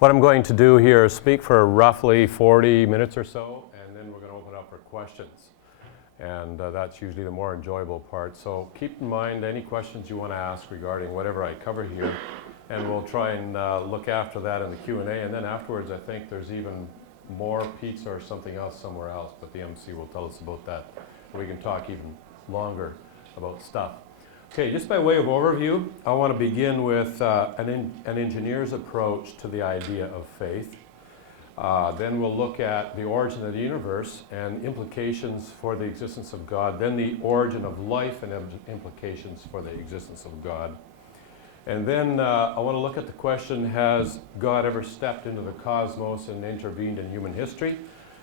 What I'm going to do here is speak for roughly 40 minutes or so, and then we're going to open up for questions. And that's usually the more enjoyable part. So keep in mind any questions you want to ask regarding whatever I cover here, and we'll try and look after that in the Q&A. And then afterwards, I think there's even more pizza or something else somewhere else, but the MC will tell us about that. We can talk even longer about stuff. Okay, just by way of overview, I want to begin with an engineer's approach to the idea of faith. Then we'll look at the origin of the universe and implications for the existence of God. Then the origin of life and implications for the existence of God. And then I want to look at the question, has God ever stepped into the cosmos and intervened in human history?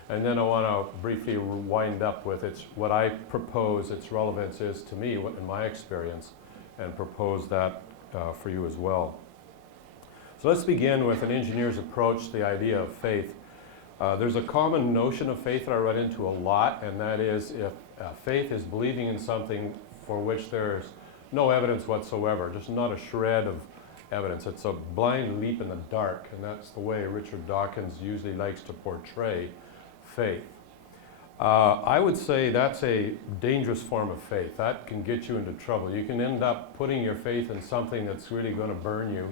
And then I want to briefly wind up with what I propose its relevance is to me in my experience, and propose that for you as well. So let's begin with an engineer's approach to the idea of faith. There's a common notion of faith that I run into a lot, and that is if faith is believing in something for which there's no evidence whatsoever, just not a shred of evidence. It's a blind leap in the dark, and that's the way Richard Dawkins usually likes to portray faith. I would say that's a dangerous form of faith. That can get you into trouble. You can end up putting your faith in something that's really going to burn you,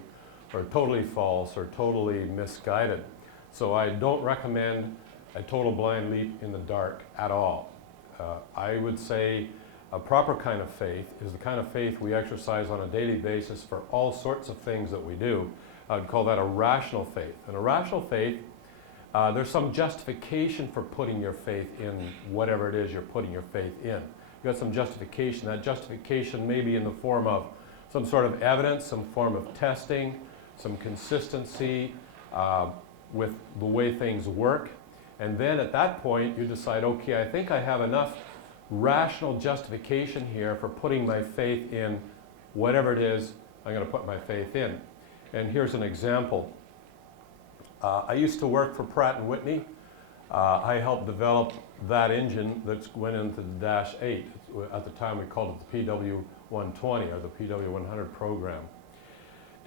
or totally false, or totally misguided. So I don't recommend a total blind leap in the dark at all. I would say a proper kind of faith is the kind of faith we exercise on a daily basis for all sorts of things that we do. I would call that a rational faith. And a rational faith, there's some justification for putting your faith in whatever it is you're putting your faith in. You've got some justification. That justification may be in the form of some sort of evidence, some form of testing, some consistency with the way things work. And then at that point, you decide, okay, I think I have enough rational justification here for putting my faith in whatever it is I'm going to put my faith in. And here's an example. I used to work for Pratt & Whitney. I helped develop that engine that went into the Dash 8. At the time we called it the PW120 or the PW100 program.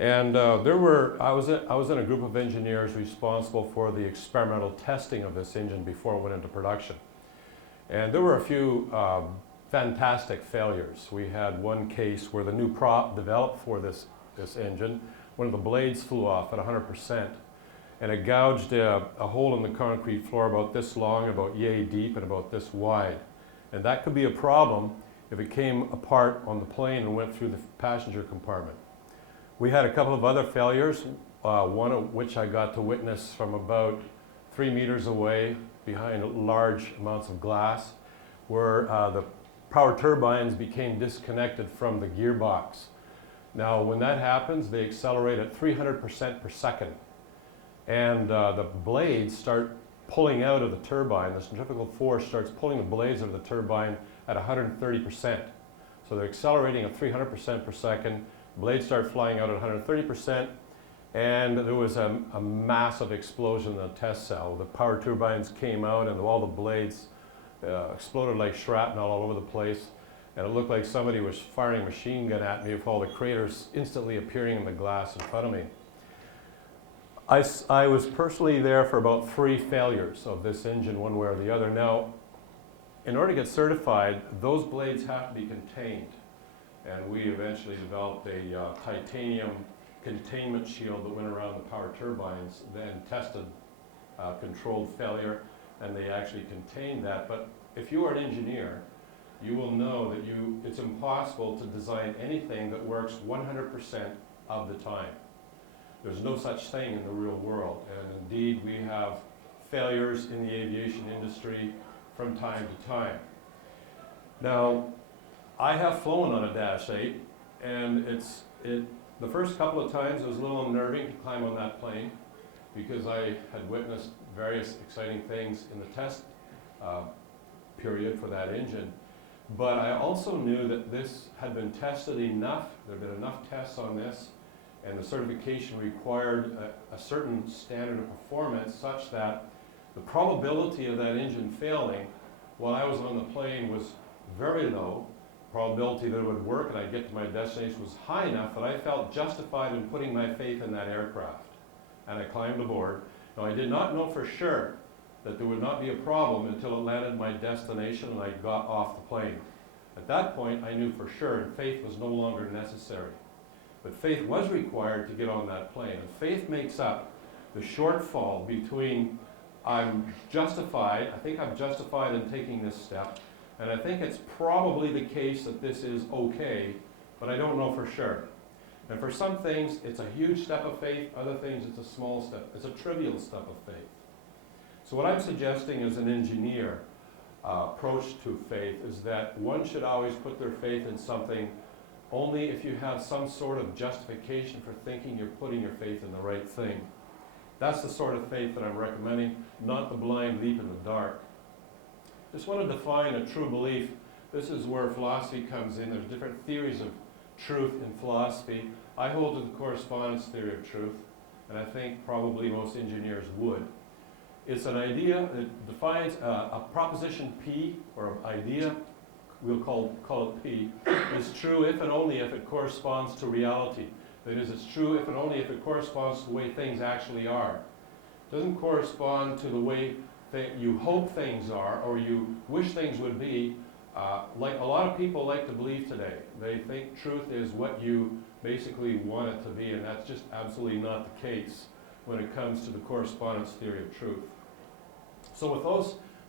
And I was in a group of engineers responsible for the experimental testing of this engine before it went into production. And there were a few fantastic failures. We had one case where the new prop developed for this engine, one of the blades flew off at 100%. And it gouged a hole in the concrete floor about this long, about yay deep, and about this wide. And that could be a problem if it came apart on the plane and went through the passenger compartment. We had a couple of other failures, one of which I got to witness from about 3 meters away behind large amounts of glass, where the power turbines became disconnected from the gearbox. Now, when that happens, they accelerate at 300% per second. And the blades start pulling out of the turbine. The centrifugal force starts pulling the blades of the turbine at 130%. So they're accelerating at 300% per second. Blades start flying out at 130%. And there was a massive explosion in the test cell. The power turbines came out and all the blades exploded like shrapnel all over the place. And it looked like somebody was firing a machine gun at me with all the craters instantly appearing in the glass in front of me. I was personally there for about 3 failures of this engine, one way or the other. Now, in order to get certified, those blades have to be contained. And we eventually developed a titanium containment shield that went around the power turbines, then tested controlled failure, and they actually contained that. But if you are an engineer, you will know that it's impossible to design anything that works 100% of the time. There's no such thing in the real world, and indeed we have failures in the aviation industry from time to time. Now, I have flown on a Dash 8, and the first couple of times it was a little unnerving to climb on that plane because I had witnessed various exciting things in the test period for that engine. But I also knew that this had been tested enough, there had been enough tests on this, and the certification required a certain standard of performance such that the probability of that engine failing while I was on the plane was very low. Probability that it would work and I'd get to my destination was high enough that I felt justified in putting my faith in that aircraft. and I climbed aboard. Now, I did not know for sure that there would not be a problem until it landed my destination and I got off the plane. At that point, I knew for sure, and faith was no longer necessary. But faith was required to get on that plane. And faith makes up the shortfall between I'm justified, I think I'm justified in taking this step, and I think it's probably the case that this is okay, but I don't know for sure. And for some things, it's a huge step of faith. Other things, it's a small step. It's a trivial step of faith. So what I'm suggesting as an engineer approach to faith is that one should always put their faith in something only if you have some sort of justification for thinking you're putting your faith in the right thing. That's the sort of faith that I'm recommending, not the blind leap in the dark. Just want to define a true belief. This is where philosophy comes in. There's different theories of truth in philosophy. I hold to the correspondence theory of truth, and I think probably most engineers would. It's an idea that defines a proposition P, or an idea, we'll call it P, is true if and only if it corresponds to reality. That is, it's true if and only if it corresponds to the way things actually are. It doesn't correspond to the way you hope things are or you wish things would be, like a lot of people like to believe today. They think truth is what you basically want it to be, and that's just absolutely not the case when it comes to the correspondence theory of truth. So with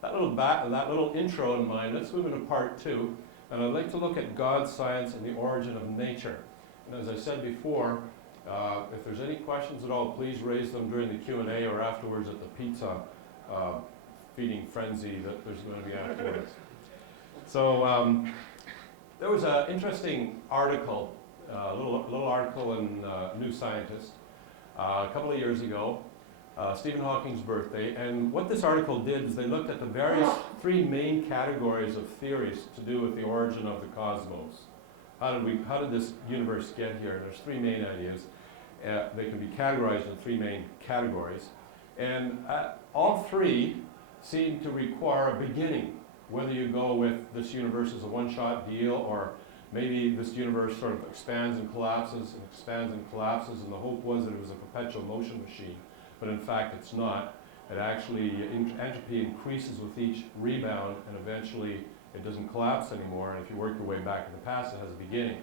that little intro in mind, let's move into part 2, and I'd like to look at God, science, and the origin of nature. And as I said before, if there's any questions at all, please raise them during the Q&A or afterwards at the pizza feeding frenzy that there's going to be afterwards. So there was an interesting article, a little article in New Scientist a couple of years ago, Stephen Hawking's birthday, and what this article did is they looked at the various 3 main categories of theories to do with the origin of the cosmos. How did this universe get here? And there's 3 main ideas. They can be categorized in 3 main categories. And all 3 seem to require a beginning, whether you go with this universe as a one-shot deal, or maybe this universe sort of expands and collapses, and the hope was that it was a perpetual motion machine. But in fact, it's not. It actually, entropy increases with each rebound, and eventually it doesn't collapse anymore, and if you work your way back in the past, it has a beginning.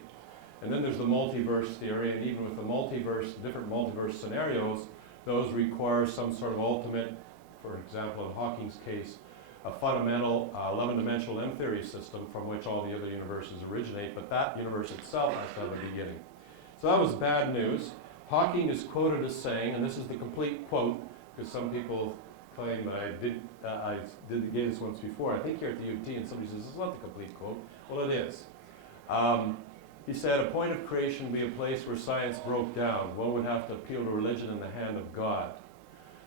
And then there's the multiverse theory, and even with the multiverse, different multiverse scenarios, those require some sort of ultimate, for example, in Hawking's case, a fundamental 11-dimensional M-theory system from which all the other universes originate, but that universe itself has to have a beginning. So that was bad news. Hawking is quoted as saying, and this is the complete quote, because some people claim that I gave this once before, I think here at the UT, and somebody says, this is not the complete quote. Well, it is. He said, a point of creation would be a place where science broke down. One would have to appeal to religion in the hand of God.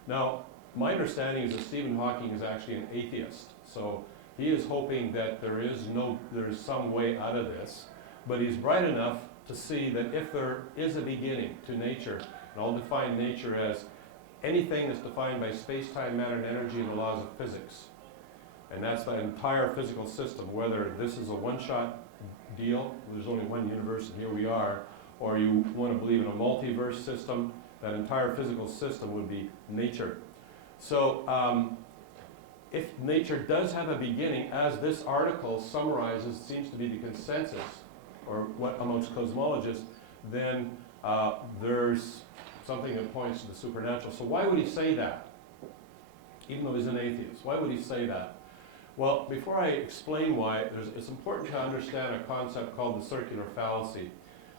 Now, my understanding is that Stephen Hawking is actually an atheist. So he is hoping that there is some way out of this, but he's bright enough to see that if there is a beginning to nature, and I'll define nature as anything that's defined by space-time, matter, and energy and the laws of physics. And that's the entire physical system, whether this is a one-shot deal, there's only one universe and here we are, or you want to believe in a multiverse system, that entire physical system would be nature. So if nature does have a beginning, as this article summarizes, seems to be the consensus, or what amongst cosmologists, then there's something that points to the supernatural. So why would he say that? Even though he's an atheist, why would he say that? Well, before I explain why, it's important to understand a concept called the circular fallacy.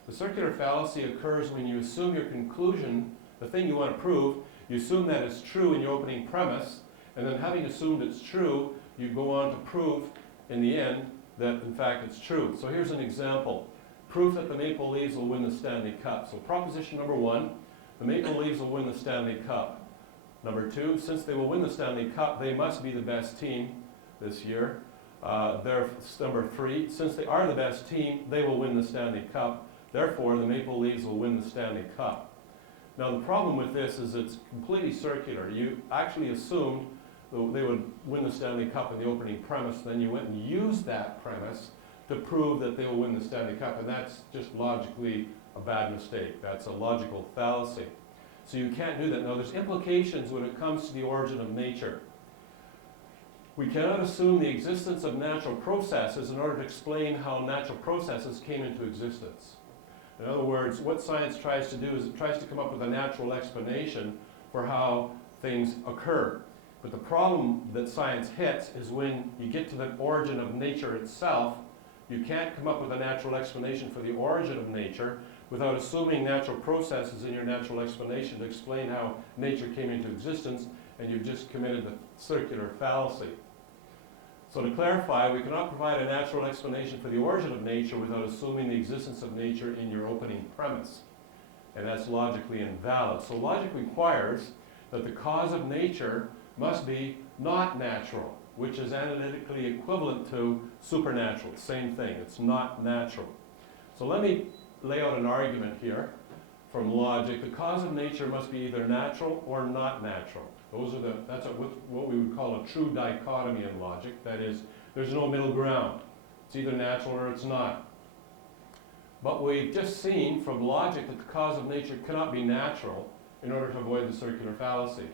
The circular fallacy occurs when you assume your conclusion, the thing you want to prove, you assume that it's true in your opening premise, and then having assumed it's true, you go on to prove in the end that in fact it's true. So here's an example. Proof that the Maple Leafs will win the Stanley Cup. So proposition number 1, the Maple Leafs will win the Stanley Cup. Number 2, since they will win the Stanley Cup, they must be the best team this year. Number 3, since they are the best team, they will win the Stanley Cup. Therefore, the Maple Leafs will win the Stanley Cup. Now the problem with this is it's completely circular. You actually assumed they would win the Stanley Cup in the opening premise, then you went and used that premise to prove that they will win the Stanley Cup, and that's just logically a bad mistake. That's a logical fallacy. So you can't do that. Now there's implications when it comes to the origin of nature. We cannot assume the existence of natural processes in order to explain how natural processes came into existence. In other words, what science tries to do is it tries to come up with a natural explanation for how things occur. But the problem that science hits is when you get to the origin of nature itself, you can't come up with a natural explanation for the origin of nature without assuming natural processes in your natural explanation to explain how nature came into existence, and you've just committed the circular fallacy. So to clarify, we cannot provide a natural explanation for the origin of nature without assuming the existence of nature in your opening premise. And that's logically invalid. So logic requires that the cause of nature must be not natural, which is analytically equivalent to supernatural. Same thing, it's not natural. So let me lay out an argument here from logic. The cause of nature must be either natural or not natural. That's what we would call a true dichotomy in logic. That is, there's no middle ground. It's either natural or it's not. But we've just seen from logic that the cause of nature cannot be natural in order to avoid the circular fallacy.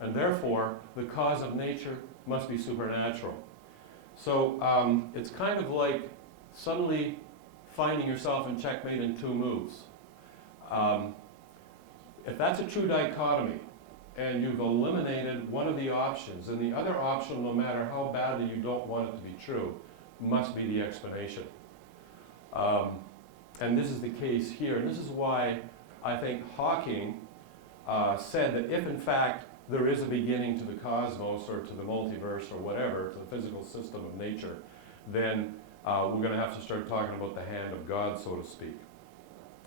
And therefore, the cause of nature must be supernatural. So it's kind of like suddenly finding yourself in checkmate in 2 moves. If that's a true dichotomy, and you've eliminated one of the options, and the other option, no matter how badly you don't want it to be true, must be the explanation. And this is the case here. And this is why I think Hawking said that if in fact there is a beginning to the cosmos or to the multiverse or whatever, to the physical system of nature, then we're going to have to start talking about the hand of God, so to speak.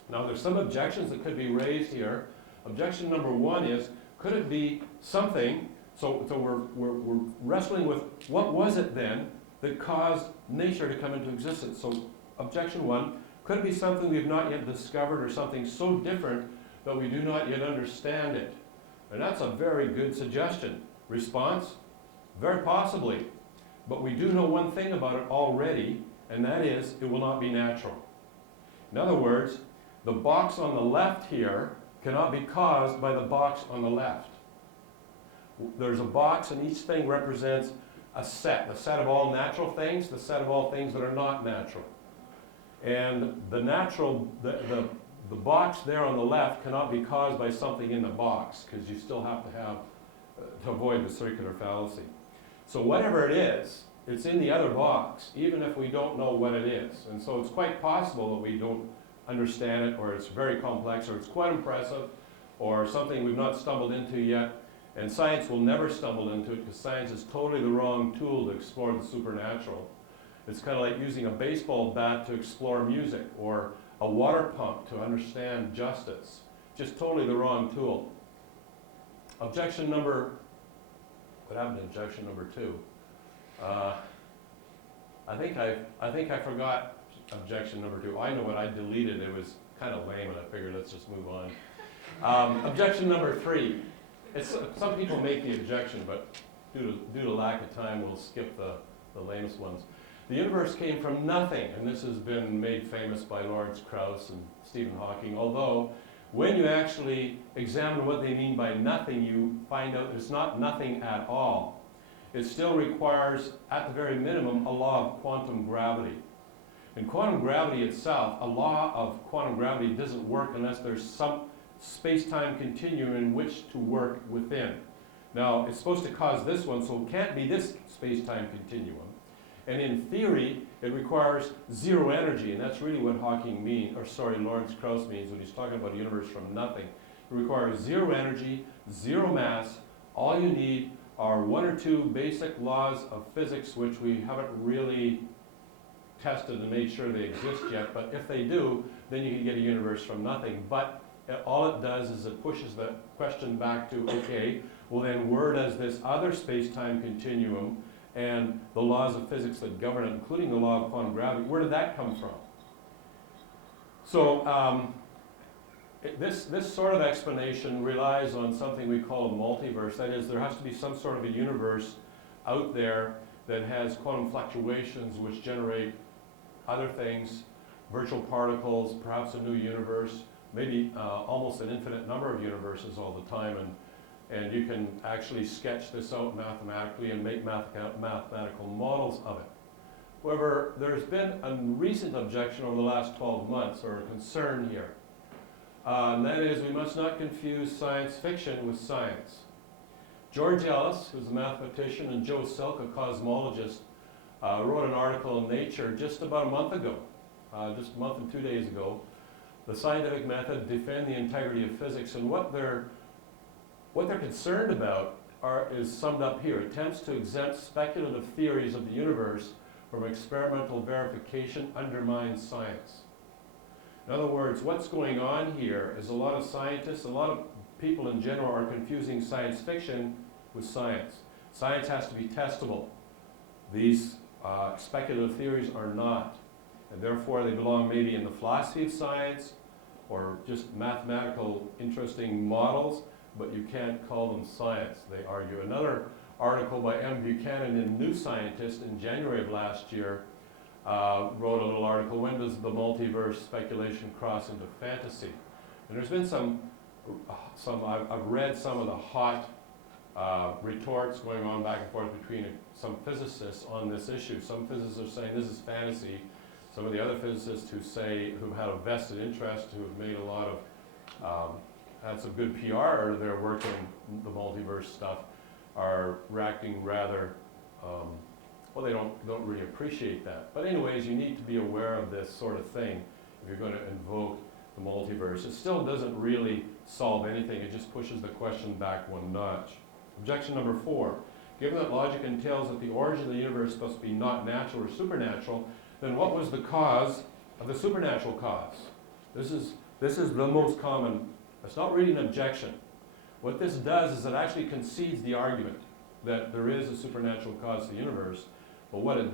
Now there's some objections that could be raised here. Objection number 1 is, could it be something, so we're wrestling with what was it then that caused nature to come into existence. So objection 1, could it be something we've not yet discovered or something so different that we do not yet understand it? And that's a very good suggestion. Response, very possibly. But we do know one thing about it already, and that is it will not be natural. In other words, the box on the left here cannot be caused by the box on the left. There's a box and each thing represents a set. The set of all natural things, the set of all things that are not natural. And the box there on the left cannot be caused by something in the box, because you still have to have, to avoid the circular fallacy. So whatever it is, it's in the other box, even if we don't know what it is. And so it's quite possible that we don't understand it, or it's very complex, or it's quite impressive, or something we've not stumbled into yet. And science will never stumble into it, because science is totally the wrong tool to explore the supernatural. It's kind of like using a baseball bat to explore music, or a water pump to understand justice. Just totally the wrong tool. Objection number, what happened to objection number 2? I think I forgot objection number 2. I know what I deleted. It was kind of lame, and I figured let's just move on. Objection number 3. Some people make the objection, but due to lack of time, we'll skip the lamest ones. The universe came from nothing, and this has been made famous by Lawrence Krauss and Stephen Hawking, although when you actually examine what they mean by nothing, you find out it's not nothing at all. It still requires, at the very minimum, a law of quantum gravity. In quantum gravity itself, a law of quantum gravity doesn't work unless there's some space-time continuum in which to work within. Now, it's supposed to cause this one, so it can't be this space-time continuum. And in theory, it requires zero energy, and that's really what Lawrence Krauss means when he's talking about a universe from nothing. It requires zero energy, zero mass. All you need are 1 or 2 basic laws of physics, which we haven't really tested and made sure they exist yet, but if they do, then you can get a universe from nothing. But all it does is it pushes the question back to, okay, well then where does this other space-time continuum and the laws of physics that govern it, including the law of quantum gravity, where did that come from? So this sort of explanation relies on something we call a multiverse. That is, there has to be some sort of a universe out there that has quantum fluctuations which generate other things, virtual particles, perhaps a new universe, maybe almost an infinite number of universes all the time, and you can actually sketch this out mathematically and make mathematical models of it. However, there's been a recent objection over the last 12 months, or a concern here. And that is, we must not confuse science fiction with science. George Ellis, who's a mathematician, and Joe Silk, a cosmologist, wrote an article in Nature just about a month ago, just a month and 2 days ago, The Scientific Method, Defend the Integrity of Physics. And what they're concerned about is summed up here: attempts to exempt speculative theories of the universe from experimental verification undermines science. In other words, what's going on here is a lot of scientists, a lot of people in general are confusing science fiction with science. Science has to be testable. These speculative theories are not, and therefore they belong maybe in the philosophy of science or just mathematical interesting models, but you can't call them science, they argue. Another article by M. Buchanan in New Scientist in January of last year wrote a little article, When Does the Multiverse Speculation Cross into Fantasy? And there's been I've read some of the hot retorts going on back and forth between some physicists on this issue. Some physicists are saying this is fantasy. Some of the other physicists who've had a vested interest, who have made a lot of, had some good PR out of their work in the multiverse stuff, are reacting rather, well, they don't really appreciate that. But anyways, you need to be aware of this sort of thing if you're going to invoke the multiverse. It still doesn't really solve anything. It just pushes the question back one notch. Objection number 4. Given that logic entails that the origin of the universe must be not natural or supernatural, then what was the cause of the supernatural cause? This is the most common. It's not really an objection. What this does is it actually concedes the argument that there is a supernatural cause to the universe. But what it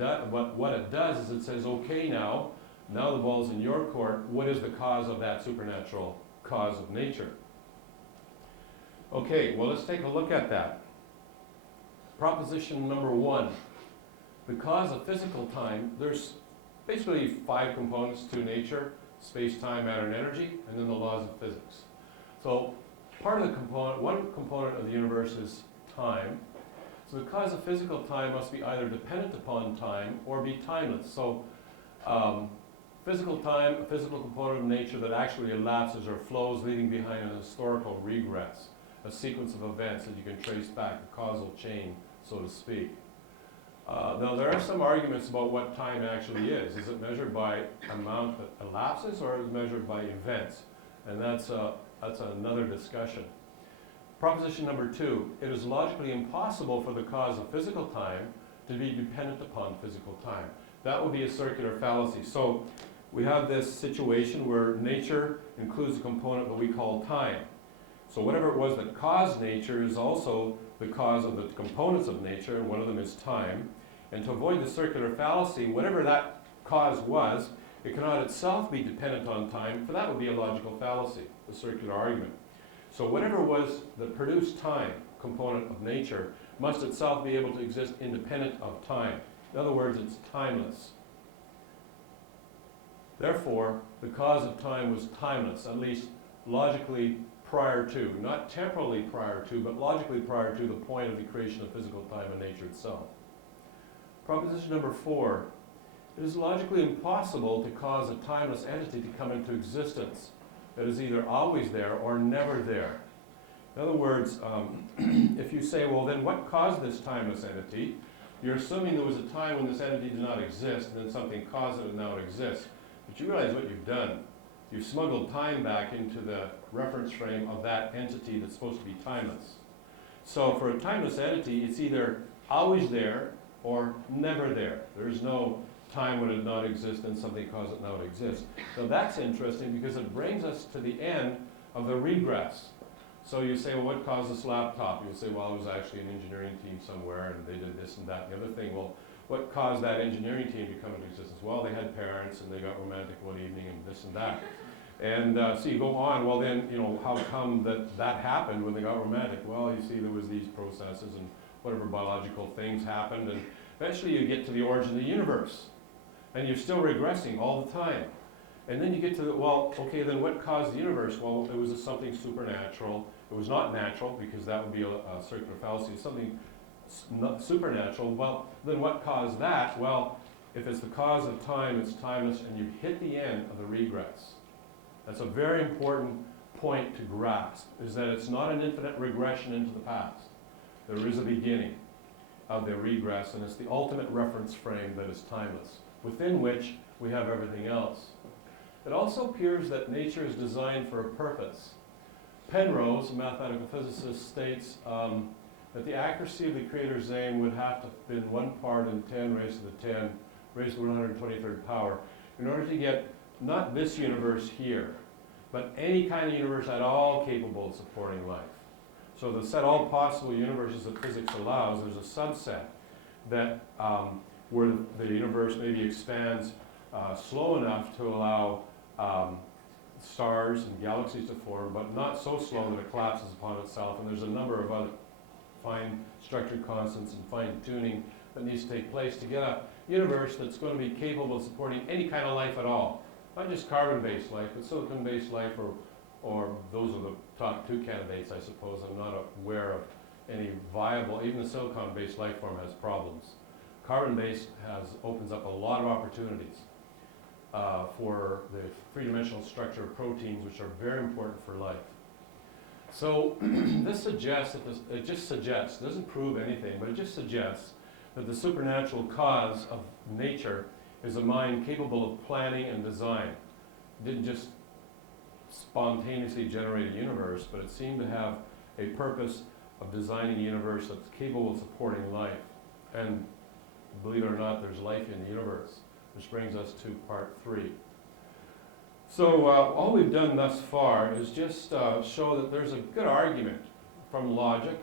does is it says, okay, now the ball's in your court. What is the cause of that supernatural cause of nature? Okay, well, let's take a look at that. Proposition number 1. Because of physical time, there's basically 5 components to nature: space, time, matter, and energy, and then the laws of physics. So one component of the universe is time. So the cause of physical time must be either dependent upon time or be timeless. So physical time, a physical component of nature that actually elapses or flows, leaving behind an historical regress, a sequence of events that you can trace back, a causal chain, so to speak. Now there are some arguments about what time actually is. Is it measured by amount that elapses, or is it measured by events? And that's another discussion. Proposition number 2, it is logically impossible for the cause of physical time to be dependent upon physical time. That would be a circular fallacy. So we have this situation where nature includes a component that we call time. So whatever it was that caused nature is also the cause of the components of nature, and one of them is time. And to avoid the circular fallacy, whatever that cause was, it cannot itself be dependent on time, for that would be a logical fallacy, the circular argument. So whatever was the produced time component of nature must itself be able to exist independent of time. In other words, it's timeless. Therefore, the cause of time was timeless, at least logically prior to, not temporally prior to, but logically prior to the point of the creation of physical time and nature itself. Proposition number 4, it is logically impossible to cause a timeless entity to come into existence that is either always there or never there. In other words, if you say, well, then what caused this timeless entity? You're assuming there was a time when this entity did not exist, and then something caused it and now it exists. But you realize what you've done. You've smuggled time back into the reference frame of that entity that's supposed to be timeless. So for a timeless entity, it's either always there or never there. There's no time when it did not exist and something caused it now to exist. So that's interesting because it brings us to the end of the regress. So you say, well, what caused this laptop? You'll say, well, it was actually an engineering team somewhere and they did this and that and the other thing. Well, what caused that engineering team to come into existence? Well, they had parents and they got romantic one evening and this and that. And so you go on, well then, how come that happened when they got romantic? Well, you see there was these processes and whatever biological things happened, and eventually you get to the origin of the universe. And you're still regressing all the time. And then you get to the, well, okay, then what caused the universe? Well, it was something supernatural. It was not natural, because that would be a circular fallacy. Something not supernatural. Well, then what caused that? Well, if it's the cause of time, it's timeless, and you hit the end of the regress. That's a very important point to grasp, is that it's not an infinite regression into the past. There is a beginning of the regress, and it's the ultimate reference frame that is timeless, within which we have everything else. It also appears that nature is designed for a purpose. Penrose, a mathematical physicist, states that the accuracy of the Creator's aim would have to have been 1 part in 10 raised to the 10 raised to the 123rd power in order to get not this universe here, but any kind of universe at all capable of supporting life. So the set all possible universes that physics allows, there's a subset that where the universe maybe expands slow enough to allow stars and galaxies to form, but not so slow that it collapses upon itself. And there's a number of other fine structured constants and fine tuning that needs to take place to get a universe that's going to be capable of supporting any kind of life at all. Not just carbon-based life, but silicon-based life, or those are the top 2 candidates, I suppose. I'm not aware of any viable, even the silicon-based life form has problems. Carbon-based opens up a lot of opportunities for the 3-dimensional structure of proteins, which are very important for life. So this suggests that it just suggests, doesn't prove anything, but it just suggests that the supernatural cause of nature is a mind capable of planning and design. It didn't just spontaneously generate a universe, but it seemed to have a purpose of designing a universe that's capable of supporting life. And believe it or not, there's life in the universe, which brings us to part 3. So all we've done thus far is just show that there's a good argument from logic,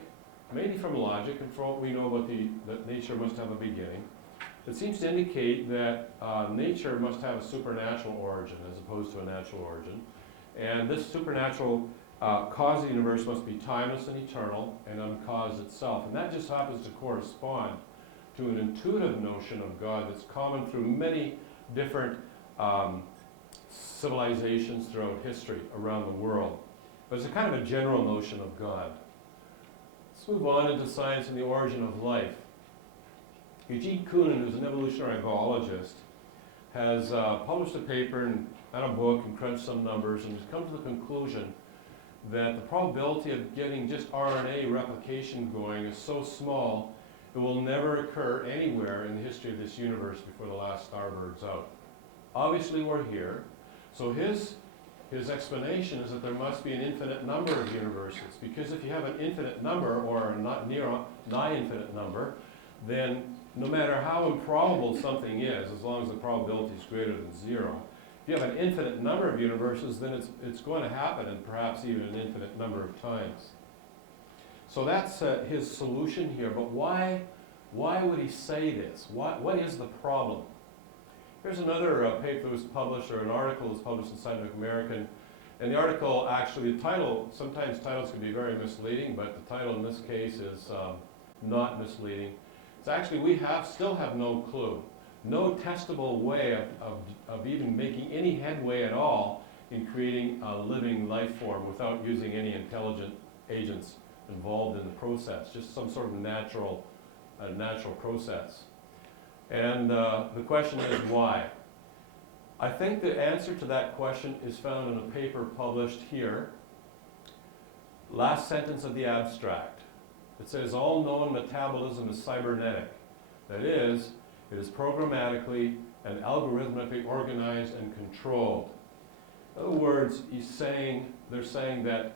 mainly from logic, and from what we know about that nature must have a beginning. It seems to indicate that nature must have a supernatural origin as opposed to a natural origin. And this supernatural cause of the universe must be timeless and eternal and uncaused itself. And that just happens to correspond to an intuitive notion of God that's common through many different civilizations throughout history around the world. But it's a kind of a general notion of God. Let's move on into science and the origin of life. Eugene Koonin, who's an evolutionary biologist, has published a paper and a book and crunched some numbers and has come to the conclusion that the probability of getting just RNA replication going is so small it will never occur anywhere in the history of this universe before the last starbird's out. Obviously we're here, so his explanation is that there must be an infinite number of universes, because if you have an infinite number or a nigh infinite number, then no matter how improbable something is, as long as the probability is greater than 0, if you have an infinite number of universes, then it's going to happen, and perhaps even an infinite number of times. So that's his solution here. But why would he say this? What is the problem? Here's another paper that was published, or an article that was published in Scientific American. And the article, actually, the title, sometimes titles can be very misleading, but the title in this case is not misleading. It's actually, we still have no clue, no testable way of even making any headway at all in creating a living life form without using any intelligent agents involved in the process, just some sort of natural process. And the question is why? I think the answer to that question is found in a paper published here. Last sentence of the abstract. It says, all known metabolism is cybernetic. That is, it is programmatically and algorithmically organized and controlled. In other words, they're saying that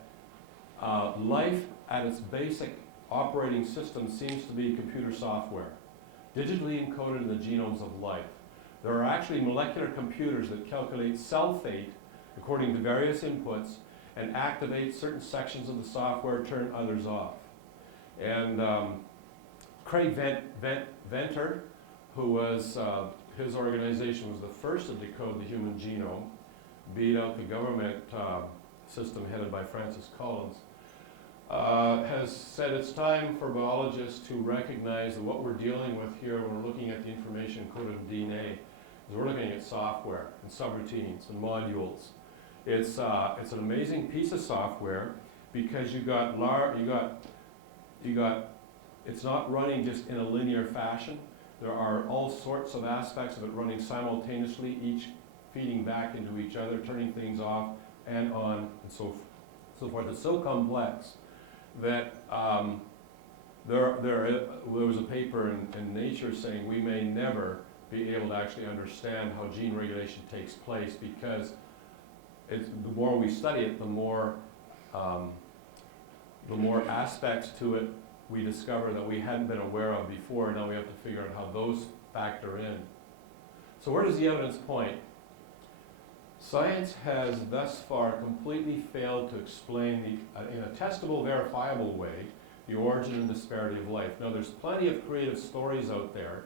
life at its basic operating system seems to be computer software, digitally encoded in the genomes of life. There are actually molecular computers that calculate cell fate according to various inputs and activate certain sections of the software, turn others off. And Craig Venter, who was, his organization was the first to decode the human genome, beat out the government system headed by Francis Collins, has said it's time for biologists to recognize that what we're dealing with here when we're looking at the information coded in DNA is we're looking at software and subroutines and modules. It's an amazing piece of software because it's not running just in a linear fashion. There are all sorts of aspects of it running simultaneously, each feeding back into each other, turning things off and on, and so forth. It's so complex that there was a paper in Nature saying we may never be able to actually understand how gene regulation takes place, because the more we study it, the more aspects to it we discover that we hadn't been aware of before, and now we have to figure out how those factor in. So where does the evidence point? Science has thus far completely failed to explain in a testable, verifiable way the origin and disparity of life. Now there's plenty of creative stories out there,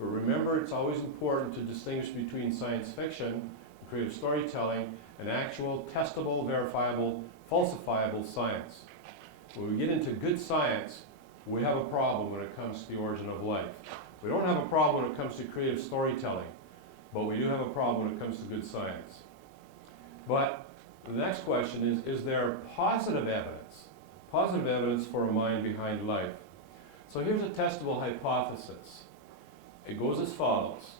but remember, it's always important to distinguish between science fiction, creative storytelling, and actual testable, verifiable, falsifiable science. When we get into good science, we have a problem when it comes to the origin of life. We don't have a problem when it comes to creative storytelling, but we do have a problem when it comes to good science. But the next question is there positive evidence for a mind behind life? So here's a testable hypothesis. It goes as follows.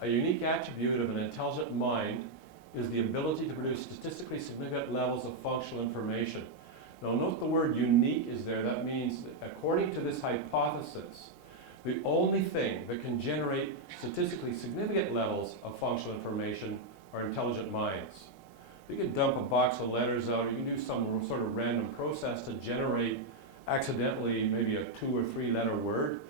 A unique attribute of an intelligent mind is the ability to produce statistically significant levels of functional information. Now note the word unique is there. That means that according to this hypothesis, the only thing that can generate statistically significant levels of functional information are intelligent minds. You can dump a box of letters out, or you can do some sort of random process to generate accidentally maybe a 2 or 3 letter word,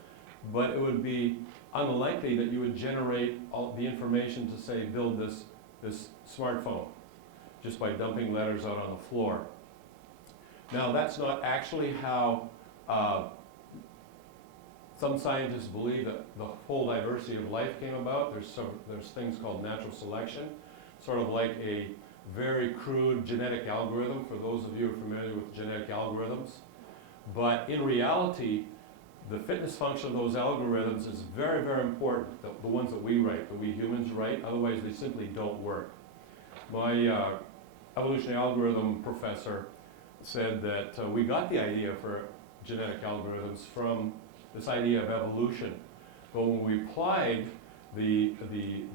but it would be unlikely that you would generate all the information to say build this smartphone just by dumping letters out on the floor. Now that's not actually how some scientists believe that the whole diversity of life came about. There's things called natural selection, sort of like a very crude genetic algorithm for those of you who are familiar with genetic algorithms. But in reality, the fitness function of those algorithms is very, very important, the ones that we write, that we humans write, otherwise they simply don't work. My evolutionary algorithm professor said that we got the idea for genetic algorithms from this idea of evolution. But when we applied the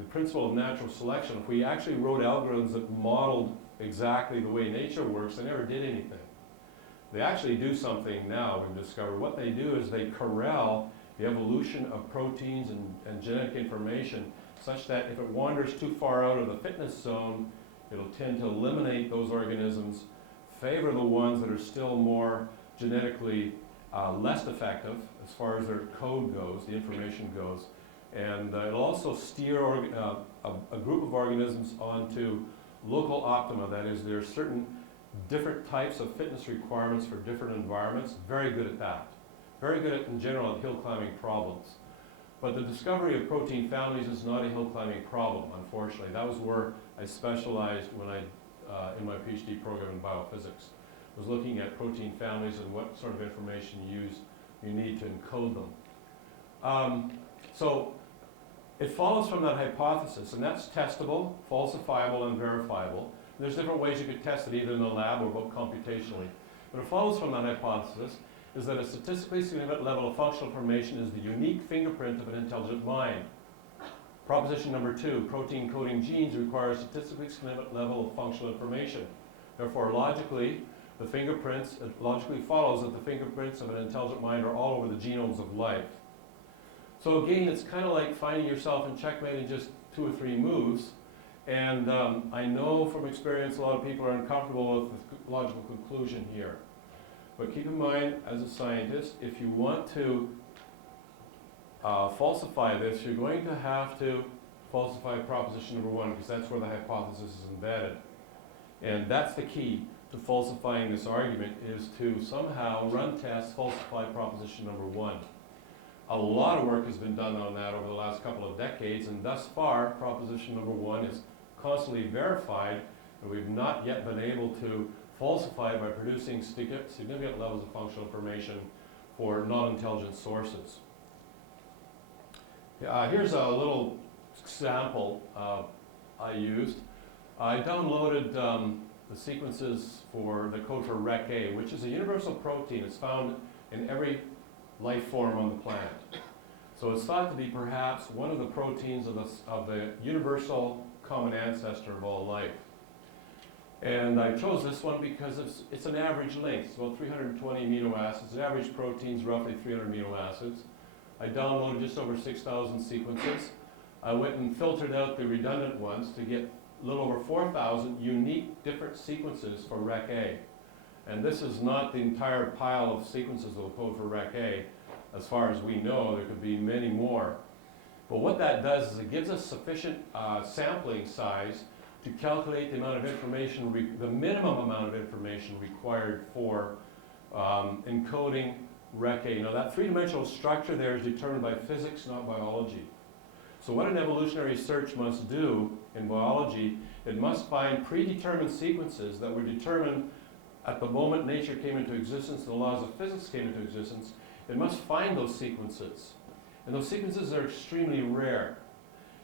principle of natural selection, if we actually wrote algorithms that modeled exactly the way nature works, they never did anything. They actually do something now, we've discovered. What they do is they corral the evolution of proteins and genetic information such that if it wanders too far out of the fitness zone, it'll tend to eliminate those organisms, favor the ones that are still more genetically less effective as far as their code goes, the information goes. And it'll also steer a group of organisms onto local optima. That is, there are certain different types of fitness requirements for different environments. Very good at that. Very good at, in general, at hill climbing problems. But the discovery of protein families is not a hill climbing problem, unfortunately. That was where I specialized when in my PhD program in biophysics. I was looking at protein families and what sort of information you need to encode them. So it follows from that hypothesis, and that's testable, falsifiable, and verifiable. And there's different ways you could test it, either in the lab or computationally. But it follows from that hypothesis is that a statistically significant level of functional information is the unique fingerprint of an intelligent mind. Proposition number 2, protein coding genes require a statistically significant level of functional information. Therefore, logically follows that the fingerprints of an intelligent mind are all over the genomes of life. So again, it's kind of like finding yourself in checkmate in just 2 or 3 moves. And I know from experience a lot of people are uncomfortable with the logical conclusion here. But keep in mind, as a scientist, if you want to falsify this, you're going to have to falsify proposition number 1, because that's where the hypothesis is embedded. And that's the key to falsifying this argument, is to somehow run tests, falsify proposition number 1. A lot of work has been done on that over the last couple of decades, and thus far, proposition number 1 is constantly verified, and we've not yet been able to falsify by producing significant levels of functional information for non-intelligent sources. Here's a little sample I used, I downloaded the sequences for the code for RecA, which is a universal protein. It's found in every life form on the planet. So it's thought to be perhaps one of the proteins of the universal common ancestor of all life. And I chose this one because it's an average length. It's about 320 amino acids. The average protein is roughly 300 amino acids. I downloaded just over 6,000 sequences. I went and filtered out the redundant ones to get a little over 4,000 unique different sequences for RecA. And this is not the entire pile of sequences of the code for RecA. As far as we know, there could be many more. But what that does is it gives us sufficient sampling size to calculate the amount of information, the minimum amount of information required for encoding RecA. Now that three-dimensional structure there is determined by physics, not biology. So what an evolutionary search must do in biology, it must find predetermined sequences that were determined at the moment nature came into existence, the laws of physics came into existence. It must find those sequences. And those sequences are extremely rare.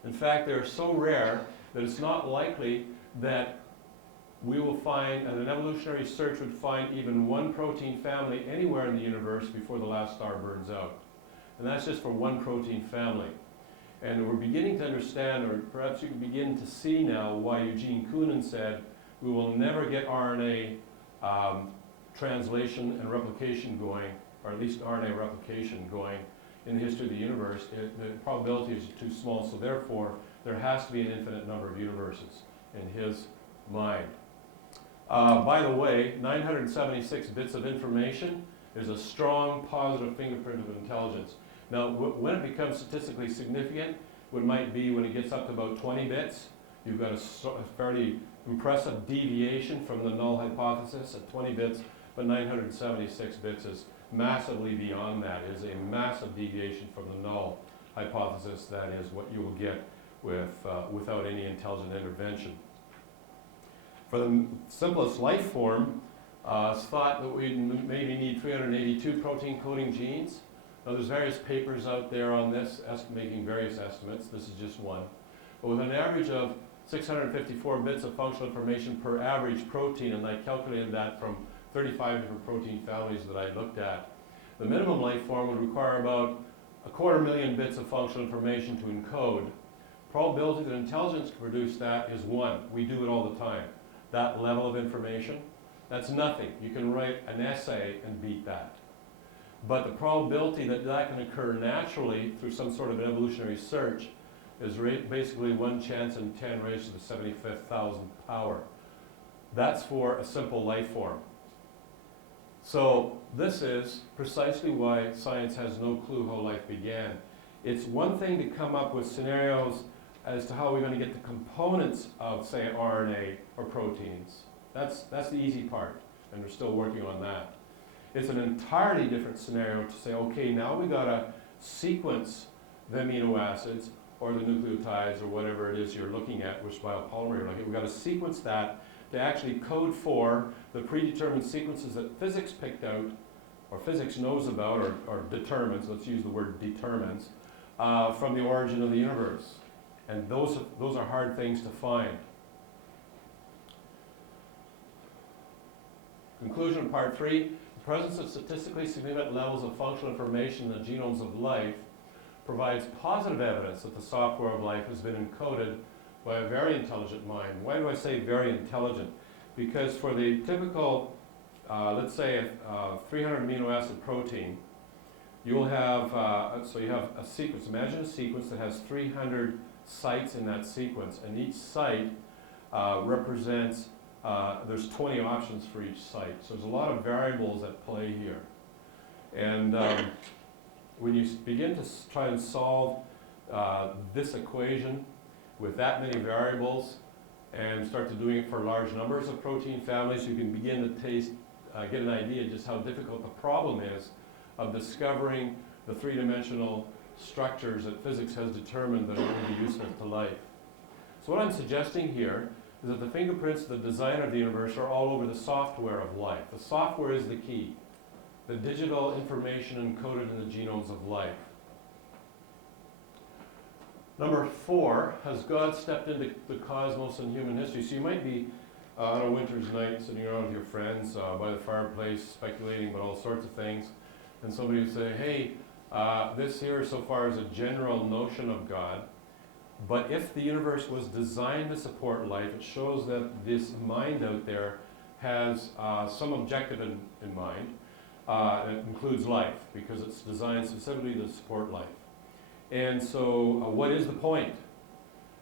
In fact, they're so rare that it's not likely that we will find, and an evolutionary search would find even one protein family anywhere in the universe before the last star burns out. And that's just for one protein family. And we're beginning to understand, or perhaps you can begin to see now, why Eugene Koonin said we will never get RNA translation and replication going, or at least RNA replication going in the history of the universe. The probability is too small, so therefore there has to be an infinite number of universes in his mind. By the way, 976 bits of information is a strong positive fingerprint of intelligence. Now, when it becomes statistically significant, it might be when it gets up to about 20 bits. You've got a fairly impressive deviation from the null hypothesis at 20 bits, but 976 bits is massively beyond that. It is a massive deviation from the null hypothesis. That is what you will get without any intelligent intervention. For the simplest life form, it's thought that we maybe need 382 protein coding genes. Now there's various papers out there on this making various estimates. This is just one. But with an average of 654 bits of functional information per average protein, and I calculated that from 35 different protein families that I looked at, the minimum life form would require about 250,000 bits of functional information to encode. Probability that intelligence can produce that is 1. We do it all the time. That level of information, that's nothing. You can write an essay and beat that. But the probability that that can occur naturally through some sort of an evolutionary search is basically 1 chance in 10 raised to the 75,000th power. That's for a simple life form. So this is precisely why science has no clue how life began. It's one thing to come up with scenarios as to how we're going to get the components of, say, RNA or proteins. That's the easy part, and we're still working on that. It's an entirely different scenario to say, okay, now we got to sequence the amino acids or the nucleotides or whatever it is you're looking at, which biopolymer you're looking at. We've got to sequence that to actually code for the predetermined sequences that physics picked out, or physics knows about, or determines, let's use the word determines, from the origin of the universe. And those are hard things to find. Conclusion of part 3. The presence of statistically significant levels of functional information in the genomes of life provides positive evidence that the software of life has been encoded by a very intelligent mind. Why do I say very intelligent? Because for the typical, let's say, 300 amino acid protein, you'll have, so you have a sequence. Imagine a sequence that has 300 sites in that sequence, and each site represents, there's 20 options for each site. So there's a lot of variables at play here. And when you begin to try and solve this equation with that many variables and start to doing it for large numbers of protein families, you can begin to get an idea just how difficult the problem is of discovering the three-dimensional structures that physics has determined that are going to be useful to life. So what I'm suggesting here is that the fingerprints of the designer of the universe are all over the software of life. The software is the key. The digital information encoded in the genomes of life. Number 4, has God stepped into the cosmos and human history? So you might be on a winter's night sitting around with your friends by the fireplace speculating about all sorts of things, and somebody would say, hey, this here so far is a general notion of God, but if the universe was designed to support life, it shows that this mind out there has some objective in mind. It includes life, because it's designed specifically to support life. And so, what is the point?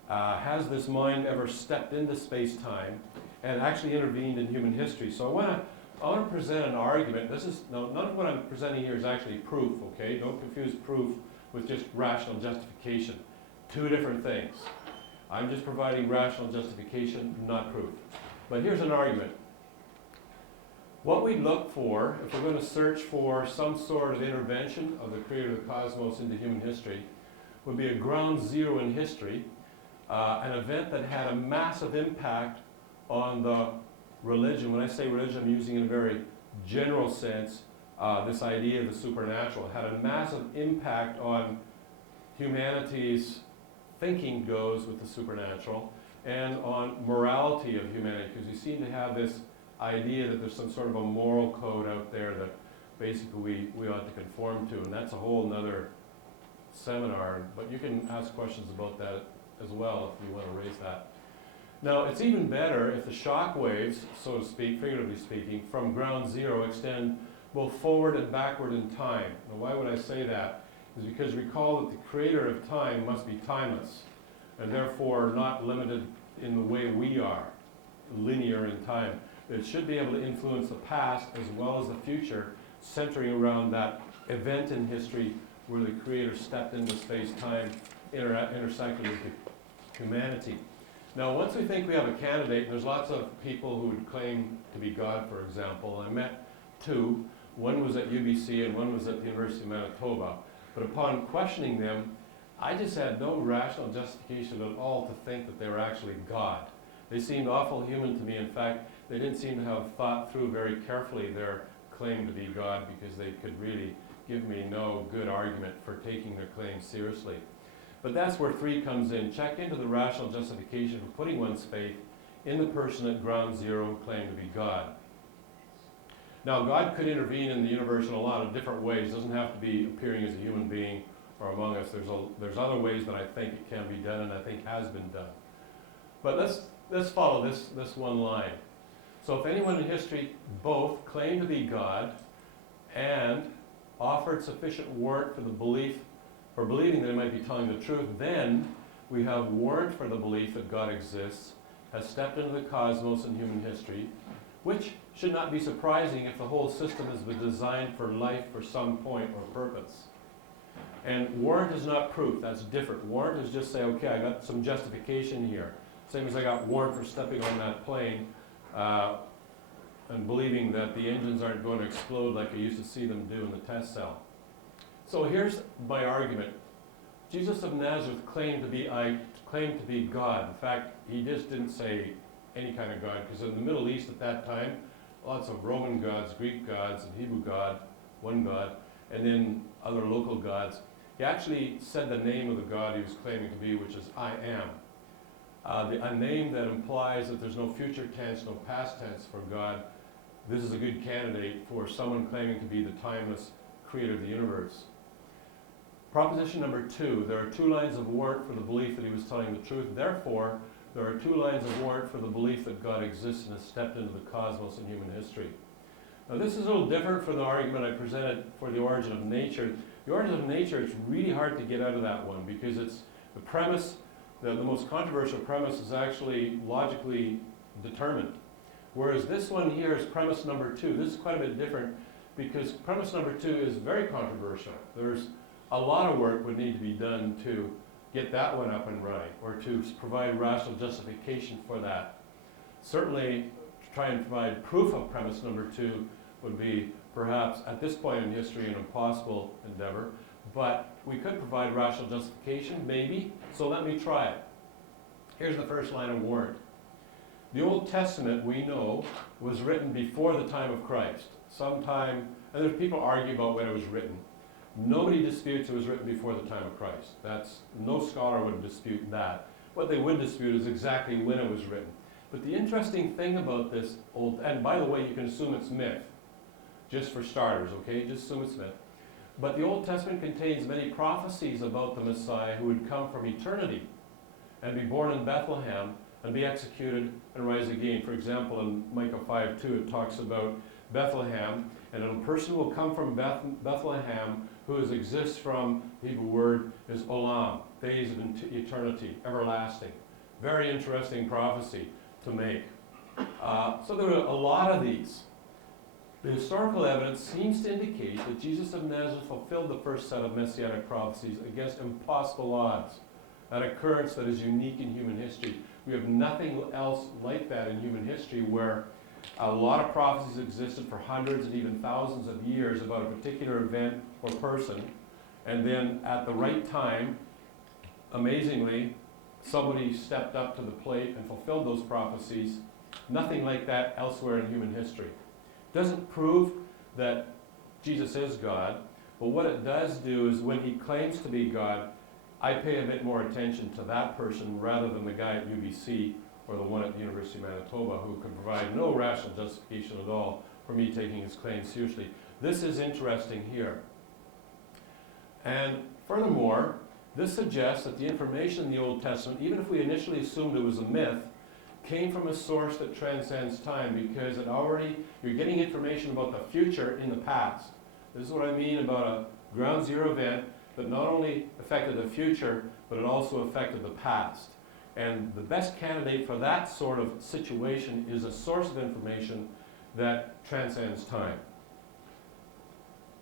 Has this mind ever stepped into space-time and actually intervened in human history? So I want to present an argument. None of what I'm presenting here is actually proof, okay? Don't confuse proof with just rational justification. Two different things. I'm just providing rational justification, not proof. But here's an argument. What we look for, if we're going to search for some sort of intervention of the creator of the cosmos into human history, would be a ground zero in history, an event that had a massive impact on the religion. When I say religion, I'm using it in a very general sense, this idea of the supernatural. It had a massive impact on humanity's thinking goes with the supernatural, and on morality of humanity, because we seem to have this idea that there's some sort of a moral code out there that basically we ought to conform to, and that's a whole nother seminar, but you can ask questions about that as well if you want to raise that. Now, it's even better if the shock waves, so to speak, figuratively speaking, from ground zero extend both forward and backward in time. Now, why would I say that? Is because recall that the creator of time must be timeless, and therefore not limited in the way we are, linear in time. It should be able to influence the past as well as the future, centering around that event in history where the creator stepped into space-time, intersected with humanity. Now, once we think we have a candidate, and there's lots of people who would claim to be God, for example. I met two. One was at UBC and one was at the University of Manitoba. But upon questioning them, I just had no rational justification at all to think that they were actually God. They seemed awful human to me. In fact, they didn't seem to have thought through very carefully their claim to be God, because they could really give me no good argument for taking their claim seriously. But that's where 3 comes in. Check into the rational justification for putting one's faith in the person at ground zero who claimed to be God. Now, God could intervene in the universe in a lot of different ways. It doesn't have to be appearing as a human being or among us. There's other ways that I think it can be done, and I think has been done. But let's follow this one line. So if anyone in history both claimed to be God and offered sufficient warrant for believing that he might be telling the truth, then we have warrant for the belief that God exists, has stepped into the cosmos and human history, which should not be surprising if the whole system has been designed for life for some point or purpose. And warrant is not proof. That's different. Warrant is just say, okay, I got some justification here. Same as I got warrant for stepping on that plane and believing that the engines aren't going to explode like I used to see them do in the test cell. So here's my argument. Jesus of Nazareth claimed to be God. In fact, he just didn't say any kind of God, because in the Middle East at that time, lots of Roman gods, Greek gods, and Hebrew God, one God, and then other local gods. He actually said the name of the God he was claiming to be, which is I am. A name that implies that there's no future tense, no past tense for God. This is a good candidate for someone claiming to be the timeless creator of the universe. Proposition number 2, there are 2 lines of warrant for the belief that he was telling the truth. Therefore, there are 2 lines of warrant for the belief that God exists and has stepped into the cosmos and human history. Now, this is a little different from the argument I presented for the origin of nature. The origin of nature, it's really hard to get out of that one, because it's the premise, the most controversial premise is actually logically determined. Whereas this one here is premise number 2. This is quite a bit different, because premise number 2 is very controversial. There's a lot of work would need to be done to get that one up and running, or to provide rational justification for that. Certainly, to try and provide proof of premise number 2 would be perhaps, at this point in history, an impossible endeavor, but we could provide rational justification, maybe, so let me try it. Here's the first line of warrant. The Old Testament, we know, was written before the time of Christ. Sometime, and there's people argue about when it was written, Nobody disputes it was written before the time of Christ. No scholar would dispute that. What they would dispute is exactly when it was written. But the interesting thing about this and by the way, you can assume it's myth, just for starters, okay? Just assume it's myth. But the Old Testament contains many prophecies about the Messiah who would come from eternity and be born in Bethlehem and be executed and rise again. For example, in Micah 5:2, it talks about Bethlehem, and a person will come from Bethlehem who exists from, the Hebrew word is olam, days of eternity, everlasting. Very interesting prophecy to make. So there are a lot of these. The historical evidence seems to indicate that Jesus of Nazareth fulfilled the first set of messianic prophecies against impossible odds, an occurrence that is unique in human history. We have nothing else like that in human history, where a lot of prophecies existed for hundreds and even thousands of years about a particular event or person, and then at the right time, amazingly, somebody stepped up to the plate and fulfilled those prophecies. Nothing like that elsewhere in human history. Doesn't prove that Jesus is God, but what it does do is when he claims to be God, I pay a bit more attention to that person rather than the guy at UBC or the one at the University of Manitoba who can provide no rational justification at all for me taking his claim seriously. This is interesting here. And furthermore, this suggests that the information in the Old Testament, even if we initially assumed it was a myth, came from a source that transcends time, because you're getting information about the future in the past. This is what I mean about a ground zero event that not only affected the future, but it also affected the past. And the best candidate for that sort of situation is a source of information that transcends time.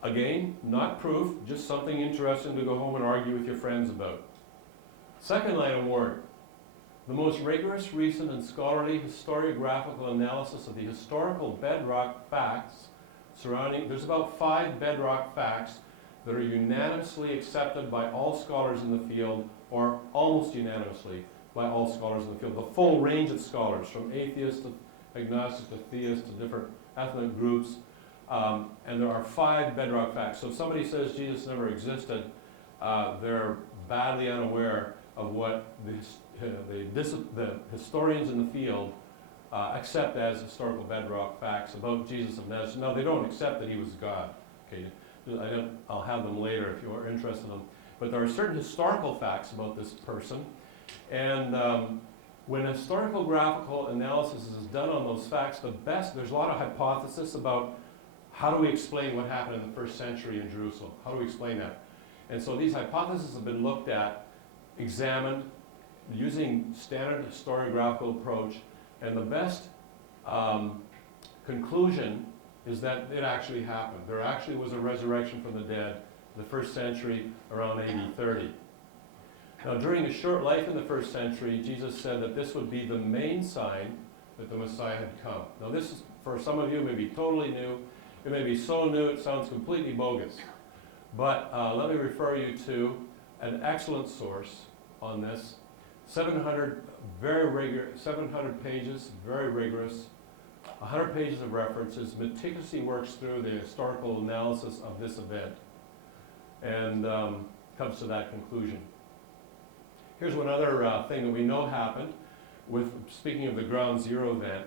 Again, not proof, just something interesting to go home and argue with your friends about. Second line of warrant. The most rigorous, recent, and scholarly historiographical analysis of the historical bedrock facts surrounding, there's about 5 bedrock facts that are unanimously accepted by all scholars in the field, or almost unanimously by all scholars in the field. The full range of scholars, from atheists to agnostics to theists to different ethnic groups. And there are 5 bedrock facts. So if somebody says Jesus never existed, they're badly unaware of what the historians in the field accept as historical bedrock facts about Jesus of Nazareth. No, they don't accept that he was God. Okay, I'll have them later if you are interested in them. But there are certain historical facts about this person, and when historiographical analysis is done on those facts, there's a lot of hypothesis about how do we explain what happened in the first century in Jerusalem. How do we explain that? And so these hypotheses have been looked at, examined, using standard historiographical approach, and the best conclusion is that it actually happened. There actually was a resurrection from the dead in the first century around AD 30. Now, during his short life in the first century, Jesus said that this would be the main sign that the Messiah had come. Now, this is, for some of you, may be totally new. It may be so new it sounds completely bogus. But let me refer you to an excellent source on this. 700 pages, very rigorous, 100 pages of references, meticulously works through the historical analysis of this event and comes to that conclusion. Here's one other thing that we know happened with, speaking of the ground zero event,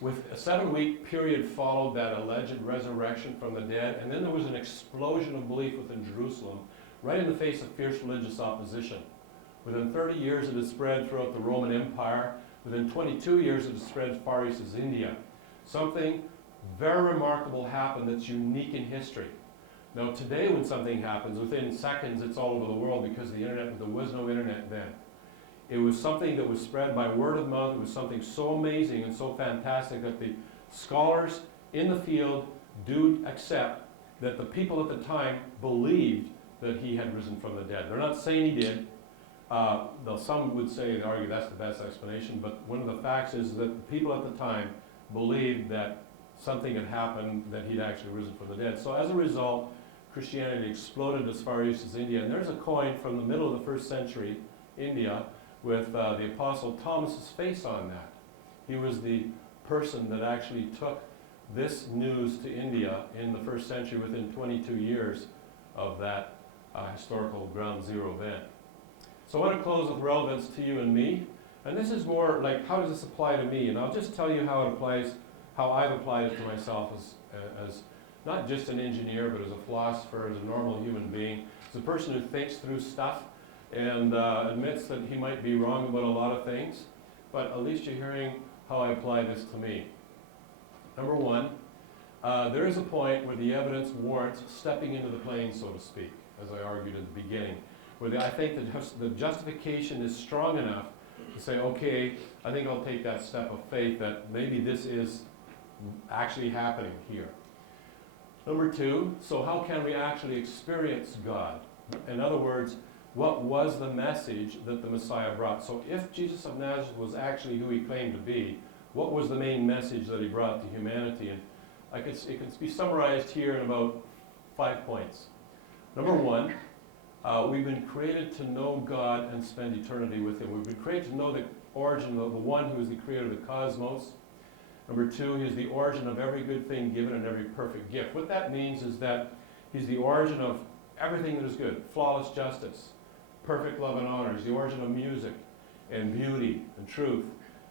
with a 7-week period followed that alleged resurrection from the dead, and then there was an explosion of belief within Jerusalem, right in the face of fierce religious opposition. Within 30 years it had spread throughout the Roman Empire. Within 22 years it had spread as far east as India. Something very remarkable happened that's unique in history. Now today when something happens, within seconds it's all over the world because of the internet, but there was no internet then. It was something that was spread by word of mouth. It was something so amazing and so fantastic that the scholars in the field do accept that the people at the time believed that he had risen from the dead. They're not saying he did. Though some would say, they argue that's the best explanation, but one of the facts is that the people at the time believed that something had happened, that he'd actually risen from the dead. So as a result, Christianity exploded as far east as India. And there's a coin from the middle of the first century, India, with the Apostle Thomas's face on that. He was the person that actually took this news to India in the first century within 22 years of that historical ground zero event. So I want to close with relevance to you and me. And this is more like, how does this apply to me? And I'll just tell you how it applies, how I've applied it to myself as not just an engineer, but as a philosopher, as a normal human being, as a person who thinks through stuff and admits that he might be wrong about a lot of things. But at least you're hearing how I apply this to me. Number one, there is a point where the evidence warrants stepping into the plane, so to speak, as I argued at the beginning, where I think that the justification is strong enough to say, okay, I think I'll take that step of faith that maybe this is actually happening here. Number two, so how can we actually experience God? In other words, what was the message that the Messiah brought? So if Jesus of Nazareth was actually who he claimed to be, what was the main message that he brought to humanity? And it can be summarized here in about 5 points. Number one, we've been created to know God and spend eternity with him. We've been created to know the origin of the one who is the creator of the cosmos. Number two, he is the origin of every good thing given and every perfect gift. What that means is that he's the origin of everything that is good, flawless justice, perfect love and honor. He's the origin of music and beauty and truth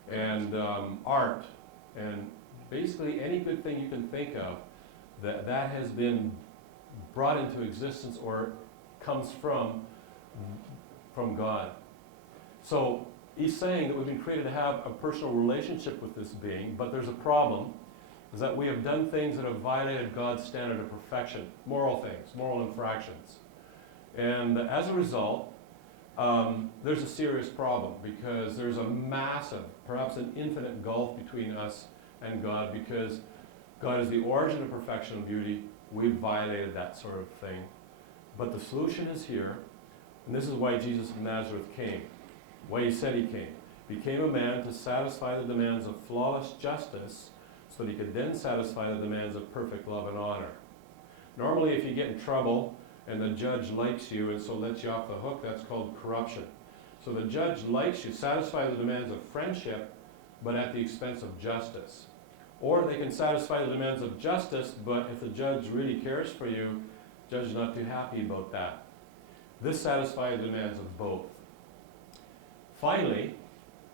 and art and basically any good thing you can think of that has been brought into existence or comes from God. So he's saying that we've been created to have a personal relationship with this being, but there's a problem, is that we have done things that have violated God's standard of perfection, moral things, moral infractions. And as a result, there's a serious problem because there's a massive, perhaps an infinite gulf between us and God because God is the origin of perfection and beauty. We've violated that sort of thing. But the solution is here, and this is why Jesus of Nazareth came, why he said he came. He became a man to satisfy the demands of flawless justice so that he could then satisfy the demands of perfect love and honor. Normally, if you get in trouble and the judge likes you and so lets you off the hook, that's called corruption. So the judge likes you, satisfy the demands of friendship, but at the expense of justice. Or they can satisfy the demands of justice, but if the judge really cares for you, the judge is not too happy about that. This satisfies the demands of both. Finally,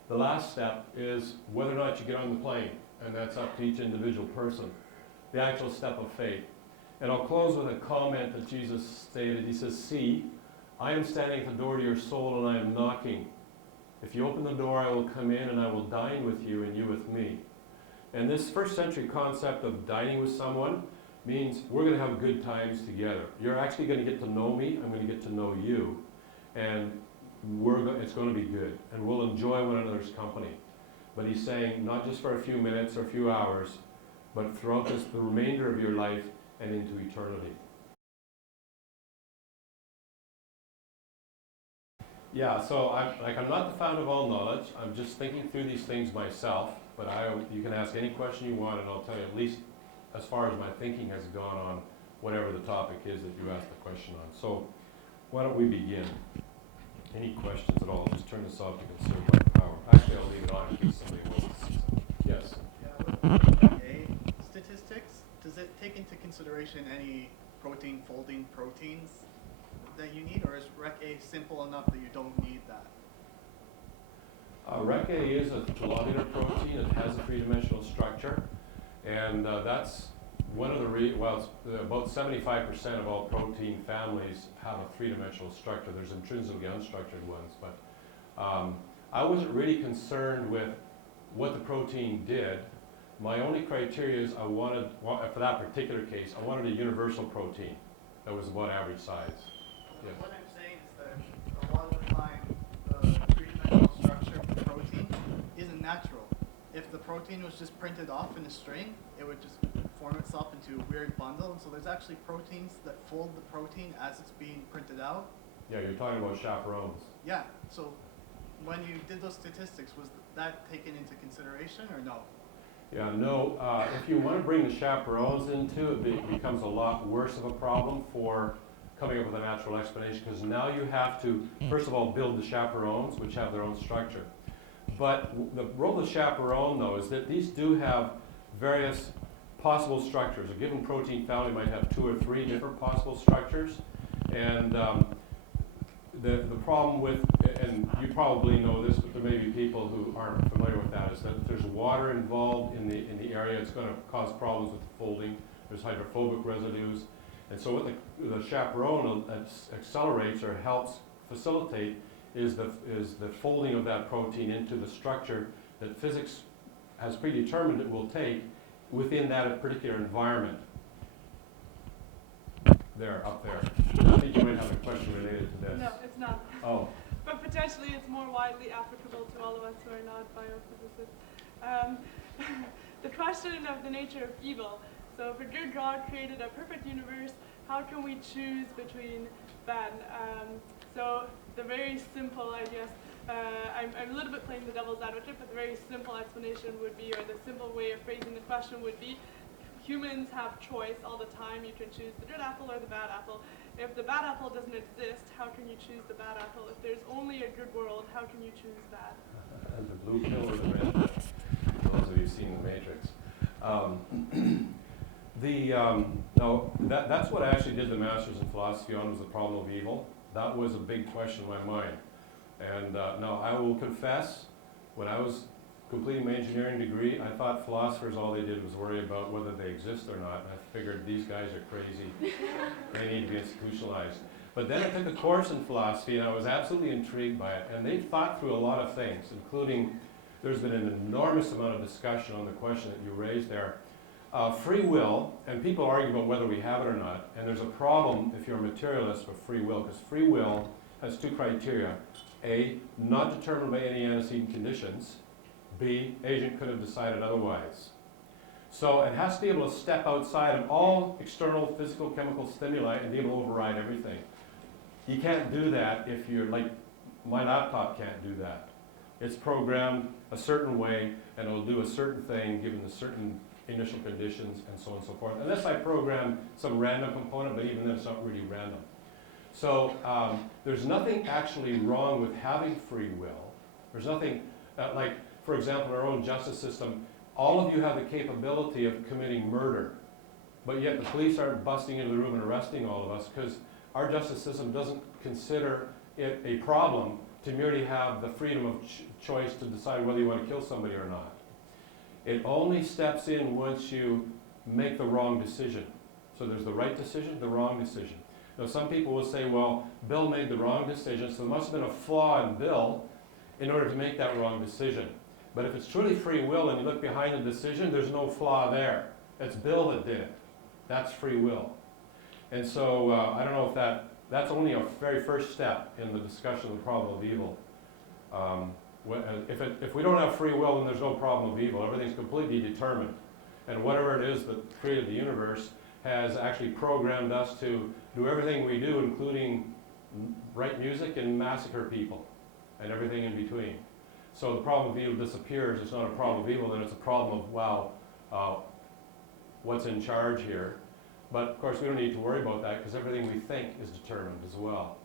the last step is whether or not you get on the plane, and that's up to each individual person, the actual step of faith. And I'll close with a comment that Jesus stated. He says, "See, I am standing at the door to your soul and I am knocking. If you open the door, I will come in and I will dine with you and you with me." And this first century concept of dining with someone means we're going to have good times together. You're actually going to get to know me, I'm going to get to know you, and it's going to be good, and we'll enjoy one another's company. But he's saying not just for a few minutes or a few hours, but throughout the remainder of your life and into eternity. Yeah, so I'm not the fount of all knowledge. I'm just thinking through these things myself, but you can ask any question you want and I'll tell you at least as far as my thinking has gone on whatever the topic is that you asked the question on. So why don't we begin? Any questions at all? Just turn this off to conserve my power. Actually, I'll leave it on in case somebody wants to see something. Yes? Yeah, with RecA statistics, does it take into consideration any protein folding proteins that you need, or is RecA simple enough that you don't need that? RecA is a globular protein. It has a three-dimensional structure, and that's one of the about 75% of all protein families have a three-dimensional structure. There's intrinsically unstructured ones, but I wasn't really concerned with what the protein did. My only criteria is for that particular case, I wanted a universal protein that was about average size. Yes. What I'm saying is that a lot of the time, the three-dimensional structure of the protein isn't natural. If the protein was just printed off in a string, it would just form itself into a weird bundle. And so there's actually proteins that fold the protein as it's being printed out. Yeah, you're talking about chaperones. Yeah, so when you did those statistics, was that taken into consideration or no? Yeah, no. If you want to bring the chaperones into it, it becomes a lot worse of a problem for coming up with a natural explanation, because now you have to, first of all, build the chaperones, which have their own structure. But the role of the chaperone, though, is that these do have various possible structures. A given protein family might have 2 or 3 different possible structures, And the problem with, and you probably know this, but there may be people who aren't familiar with that, is that if there's water involved in the area, it's going to cause problems with the folding. There's hydrophobic residues. And so what the chaperone accelerates or helps facilitate is the folding of that protein into the structure that physics has predetermined it will take within that particular environment. There, up there. I think you might have a question related to this. No, it's not. Oh. But potentially it's more widely applicable to all of us who are not biophysicists. The question of the nature of evil. So if a good God created a perfect universe, how can we choose between bad? So the very simple, I guess, I'm a little bit playing the devil's advocate, but the very simple explanation would be, or the simple way of phrasing the question would be, humans have choice all the time. You can choose the good apple or the bad apple. If the bad apple doesn't exist, how can you choose the bad apple? If there's only a good world, how can you choose bad? And the blue pill or the red pill? Those of you who've seen The Matrix. No, that's what I actually did the Master's in Philosophy on, was the problem of evil. That was a big question in my mind. And now I will confess, when I was completing my engineering degree, I thought philosophers, all they did was worry about whether they exist or not. And I figured these guys are crazy. They need to be institutionalized. But then I took a course in philosophy, and I was absolutely intrigued by it. And they thought through a lot of things, including, there's been an enormous amount of discussion on the question that you raised there. Free will, and people argue about whether we have it or not. And there's a problem if you're a materialist with free will, because free will has two criteria. A, not determined by any antecedent conditions. B, agent could have decided otherwise. So it has to be able to step outside of all external physical, chemical stimuli and be able to override everything. You can't do that if you're like, my laptop can't do that. It's programmed a certain way and it'll do a certain thing given the certain initial conditions and so on and so forth. Unless I program some random component, but even then it's not really random. So there's nothing actually wrong with having free will. There's nothing like, for example, in our own justice system, all of you have the capability of committing murder, but yet the police aren't busting into the room and arresting all of us because our justice system doesn't consider it a problem to merely have the freedom of choice to decide whether you want to kill somebody or not. It only steps in once you make the wrong decision. So there's the right decision, the wrong decision. Now some people will say, well, Bill made the wrong decision, so there must have been a flaw in Bill in order to make that wrong decision. But if it's truly free will and you look behind the decision, there's no flaw there. It's Bill that did it. That's free will. And so I don't know if that's only a very first step in the discussion of the problem of evil. If we don't have free will, then there's no problem of evil. Everything's completely determined. And whatever it is that created the universe has actually programmed us to do everything we do, including write music and massacre people and everything in between. So the problem of evil disappears. It's not a problem of evil, then it's a problem of, wow, what's in charge here? But of course we don't need to worry about that because everything we think is determined as well.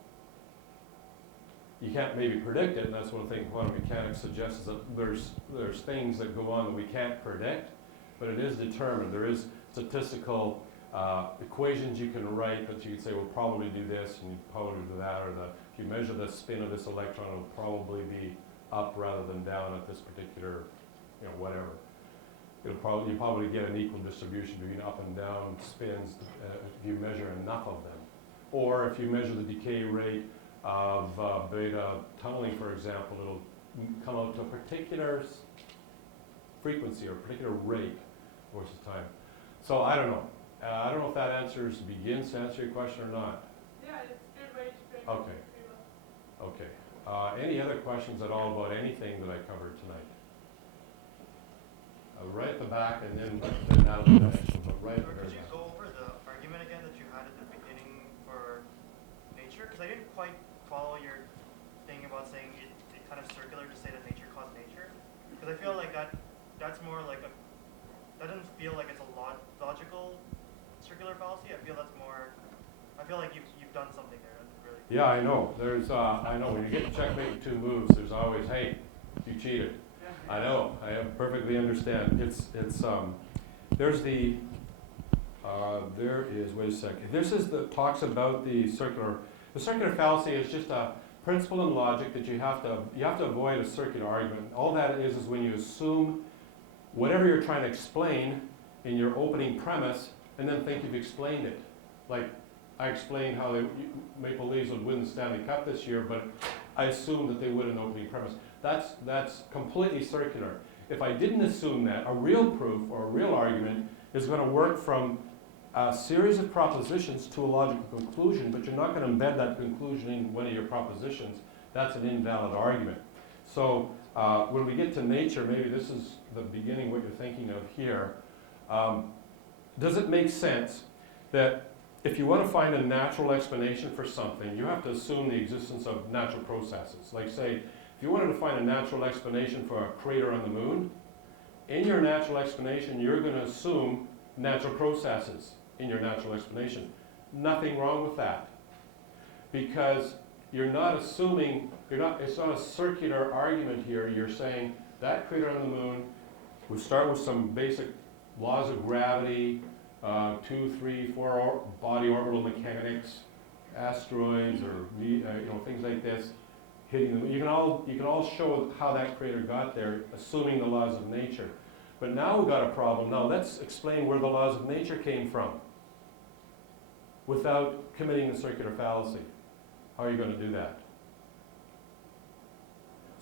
You can't maybe predict it, and that's one thing quantum mechanics suggests, is that there's things that go on that we can't predict, but it is determined. There is statistical equations you can write that you could say, we'll probably do this and you probably do that, or if you measure the spin of this electron, it'll probably be up rather than down at this particular, whatever. You'll probably get an equal distribution between up and down spins if you measure enough of them. Or if you measure the decay rate of beta tunneling, for example, it'll come out to a particular frequency or a particular rate over time. So I don't know. I don't know if that begins to answer your question or not. Yeah, it's a good way to frame Okay. it. Okay. Any other questions at all about anything that I covered tonight? Right at the back and then out of the next one, but right at the very Could you back. go over the argument again that you had at the beginning for nature? Because I didn't quite follow your thing about saying it kind of circular to say that nature caused nature. Because I feel like that's more like that doesn't feel like it's a logical circular fallacy. I feel like you've done something there. That's really. Yeah, I know. I know when you get checkmate with two moves, there's always, hey, you cheated. I know. I perfectly understand. There's the There is, wait a second. This is the, talks about the circular fallacy is just a principle in logic that you have to avoid a circular argument. All that is when you assume whatever you're trying to explain in your opening premise and then think you've explained it. Like, I explained how the Maple Leafs would win the Stanley Cup this year, but I assumed that they would in opening premise. That's completely circular. If I didn't assume that, a real proof or a real argument is going to work from a series of propositions to a logical conclusion, but you're not going to embed that conclusion in one of your propositions. That's an invalid argument. So when we get to nature, maybe this is the beginning what you're thinking of here. Does it make sense that if you want to find a natural explanation for something, you have to assume the existence of natural processes? Like, say, if you wanted to find a natural explanation for a crater on the moon, in your natural explanation, you're going to assume natural processes in your natural explanation. Nothing wrong with that, because you're not assuming, it's not a circular argument here. You're saying that crater on the moon would start with some basic laws of gravity, 2, 3, 4 body orbital mechanics, asteroids, or things like this hitting them. You can all show how that crater got there, assuming the laws of nature. But now we've got a problem. Now let's explain where the laws of nature came from without committing the circular fallacy. How are you going to do that?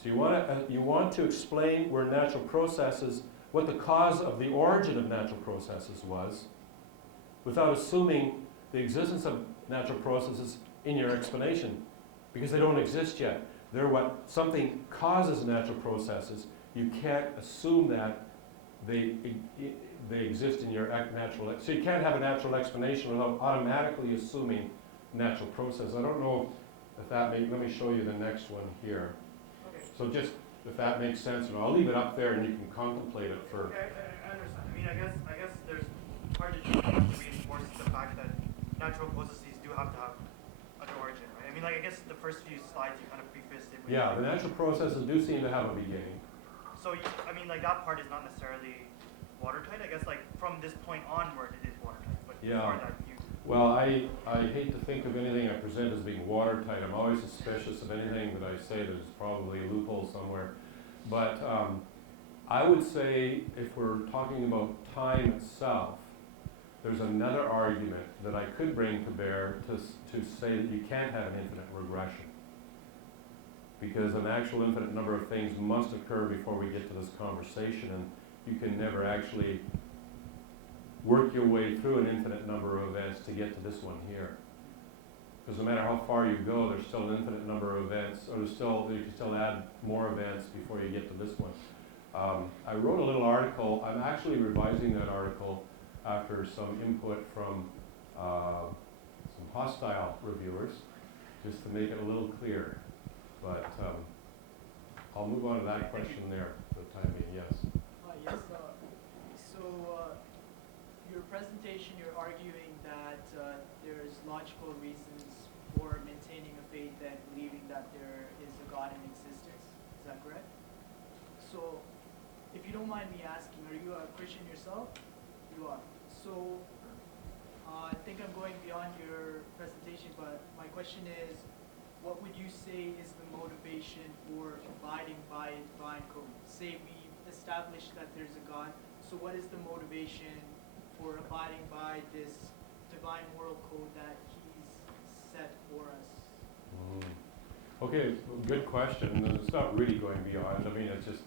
So you want to explain where natural processes, what the cause of the origin of natural processes was, without assuming the existence of natural processes in your explanation, because they don't exist yet. They're what something causes natural processes. You can't assume that they exist in your natural, so you can't have a natural explanation without automatically assuming natural process. I don't know if that let me show you the next one here. Okay. So just if that makes sense, and I'll leave it up there and you can contemplate it for. Okay, I understand. I mean, I guess there's part of you have to reinforce the fact that natural processes do have to have an origin, right? I mean, like, I guess the first few slides you kind of prefaced it with. Yeah, the natural processes do seem to have a beginning. So, I mean, like, that part is not necessarily watertight. I guess, like, from this point onward, it is watertight. But Yeah. before that, Well, I hate to think of anything I present as being watertight. I'm always suspicious of anything that I say. There's probably a loophole somewhere. But I would say if we're talking about time itself, there's another argument that I could bring to bear to say that you can't have an infinite regression, because an actual infinite number of things must occur before we get to this conversation, and you can never actually work your way through an infinite number of events to get to this one here. Because no matter how far you go, there's still an infinite number of events, or you can still add more events before you get to this one. I wrote a little article. I'm actually revising that article after some input from some hostile reviewers, just to make it a little clearer. But I'll move on to that question there for the time being. Yes. Yes. Your presentation, you're arguing that there's logical reasons for maintaining a faith and believing that there is a God in existence. Is that correct? So, if you don't mind me asking, are you a Christian yourself? You are. So, I think I'm going beyond your presentation, but my question is, what would you say is the motivation for abiding by a divine code? Say we've established that there's a God, so what is the motivation for abiding by this divine moral code that he's set for us? Okay, good question. It's not really going beyond. I mean, it's just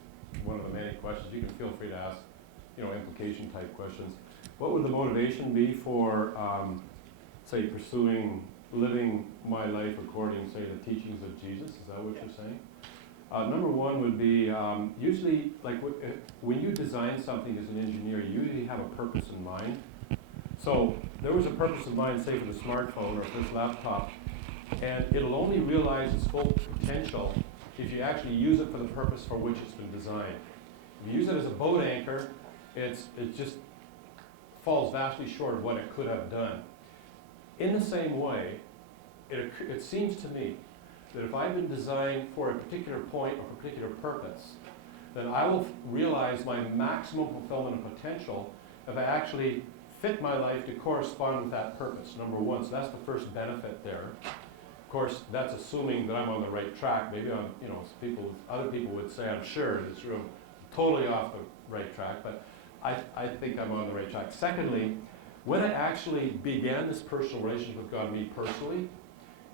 one of the many questions. You can feel free to ask, implication type questions. What would the motivation be for, say, living my life according, say, the teachings of Jesus? Is that what you're saying? Number one would be, usually, like when you design something as an engineer, you usually have a purpose in mind. So there was a purpose in mind, say, for the smartphone or for this laptop, and it'll only realize its full potential if you actually use it for the purpose for which it's been designed. If you use it as a boat anchor, it just falls vastly short of what it could have done. In the same way, it seems to me that if I've been designed for a particular point or a particular purpose, then I will realize my maximum fulfillment of potential if I actually fit my life to correspond with that purpose, number one. So that's the first benefit there. Of course, that's assuming that I'm on the right track. Maybe I'm, you know, other people would say, I'm sure in this room, totally off the right track, but I think I'm on the right track. Secondly, when I actually began this personal relationship with God, me personally,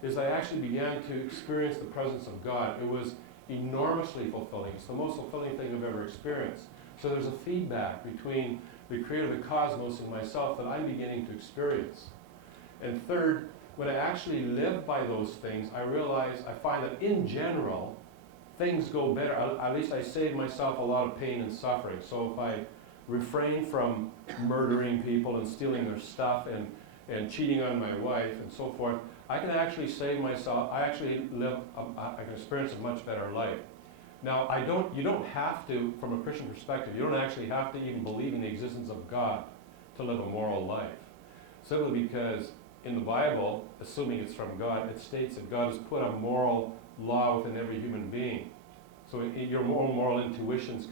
is I actually began to experience the presence of God. It was enormously fulfilling. It's the most fulfilling thing I've ever experienced. So there's a feedback between the creator of the cosmos and myself that I'm beginning to experience. And third, when I actually live by those things, I find that in general, things go better. At least I save myself a lot of pain and suffering. So if I refrain from murdering people and stealing their stuff and cheating on my wife and so forth, I can actually save myself. I actually I can experience a much better life. Now, you don't have to, from a Christian perspective, you don't actually have to even believe in the existence of God to live a moral life. Simply because in the Bible, assuming it's from God, it states that God has put a moral law within every human being. So your moral intuitions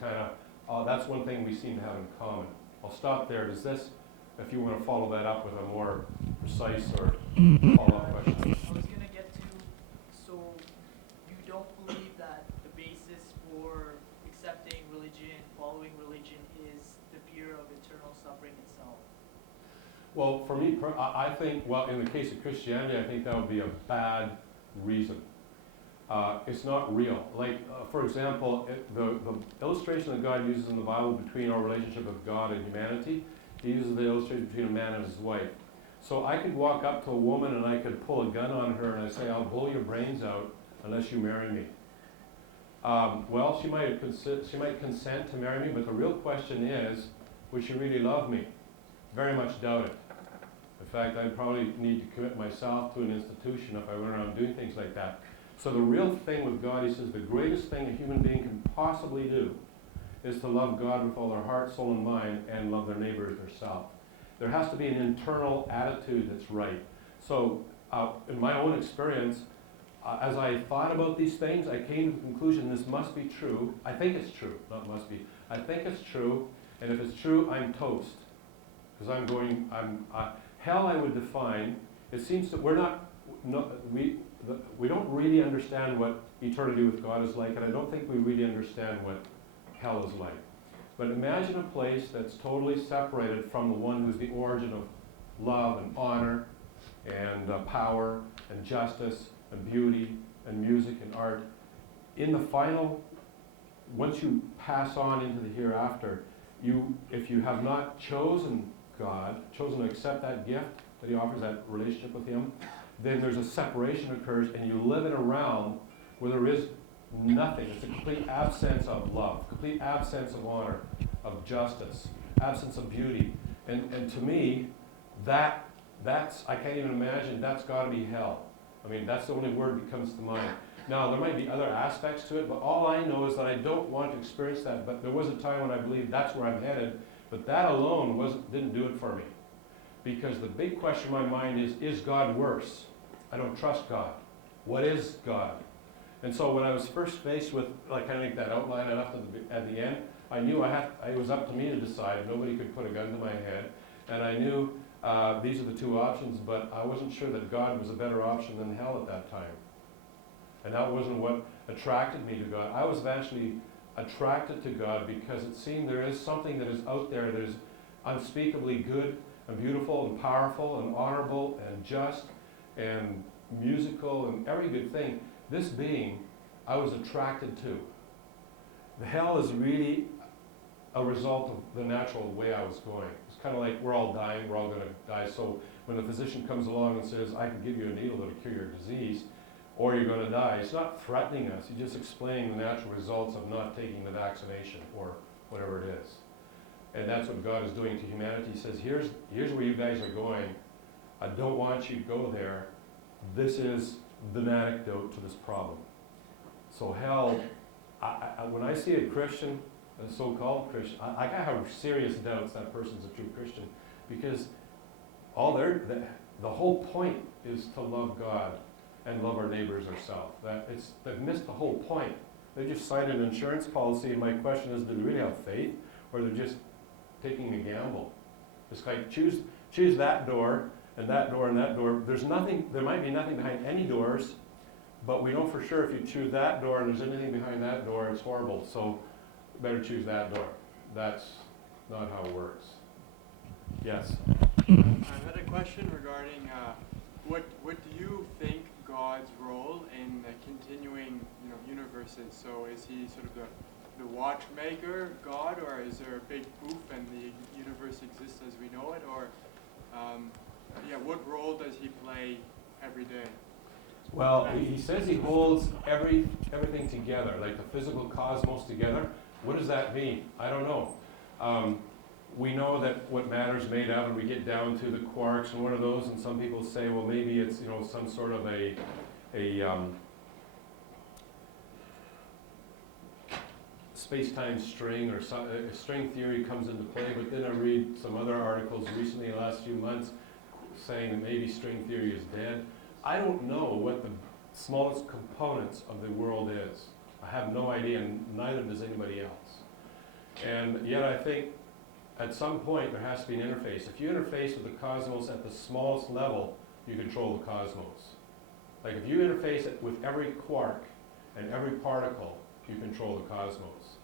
that's one thing we seem to have in common. I'll stop there. Does this, if you want to follow that up with a more precise or follow-up question? I was going to get to, so you don't believe that the basis for accepting religion, following religion, is the fear of eternal suffering itself? Well, for me, I think, well, in the case of Christianity, I think that would be a bad reason. It's not real. Like, for example, the illustration that God uses in the Bible between our relationship with God and humanity, he uses the illustration between a man and his wife. So I could walk up to a woman and I could pull a gun on her and I say, I'll blow your brains out unless you marry me. Well, she might consent to marry me, but the real question is, would she really love me? Very much doubt it. In fact, I'd probably need to commit myself to an institution if I went around doing things like that. So the real thing with God, he says, the greatest thing a human being can possibly do is to love God with all their heart, soul, and mind, and love their neighbor as theirself. There has to be an internal attitude that's right. So in my own experience, as I thought about these things, I came to the conclusion this must be true. I think it's true, not must be. I think it's true, and if it's true, I'm toast. Because hell I would define, it seems that we don't really understand what eternity with God is like, and I don't think we really understand what hell is like. But imagine a place that's totally separated from the one who's the origin of love and honor and power and justice and beauty and music and art. In the final, once you pass on into the hereafter, if you have not chosen God, chosen to accept that gift that he offers, that relationship with him, then there's a separation occurs and you live in a realm where there is nothing. It's a complete absence of love, complete absence of honor, of justice, absence of beauty. And to me, that's I can't even imagine, that's got to be hell. I mean, that's the only word that comes to mind. Now, there might be other aspects to it, but all I know is that I don't want to experience that. But there was a time when I believed that's where I'm headed, but that alone didn't do it for me. Because the big question in my mind is God worse? I don't trust God. What is God? And so when I was first faced with, like, kind of like that outline I left at the end, I knew it was up to me to decide. Nobody could put a gun to my head. And I knew these are the two options, but I wasn't sure that God was a better option than hell at that time. And that wasn't what attracted me to God. I was eventually attracted to God because it seemed there is something that is out there that is unspeakably good and beautiful and powerful and honorable and just and musical and every good thing. This being, I was attracted to. The hell is really a result of the natural way I was going. It's kind of like we're all dying, we're all going to die. So when the physician comes along and says, I can give you a needle that'll cure your disease, or you're going to die, it's not threatening us. He's just explaining the natural results of not taking the vaccination or whatever it is. And that's what God is doing to humanity. He says, here's where you guys are going. I don't want you to go there. This is the antidote to this problem. So hell, when I see a Christian, a so-called Christian, I have serious doubts that person's a true Christian, because the whole point is to love God and love our neighbors ourselves. They've missed the whole point. They just signed an insurance policy, and my question is, do they really have faith, or they're just taking a gamble? It's like choose that door and that door and that door. There's nothing, there might be nothing behind any doors, but we know for sure if you choose that door and there's anything behind that door, it's horrible. So better choose that door. That's not how it works. Yes? I had a question regarding what do you think God's role in the continuing universe is? So is he sort of the watchmaker God, or is there a big poof and the universe exists as we know it, or what role does he play every day? Well, he says he holds everything together, like the physical cosmos together. What does that mean? I don't know. We know that what matter is made of, and we get down to the quarks and one of those, and some people say, well, maybe it's some sort of a space-time string, or a string theory comes into play. But then I read some other articles recently in the last few months saying that maybe string theory is dead. I don't know what the smallest components of the world is. I have no idea, and neither does anybody else. And yet I think at some point there has to be an interface. If you interface with the cosmos at the smallest level, you control the cosmos. Like if you interface it with every quark and every particle, you control the cosmos.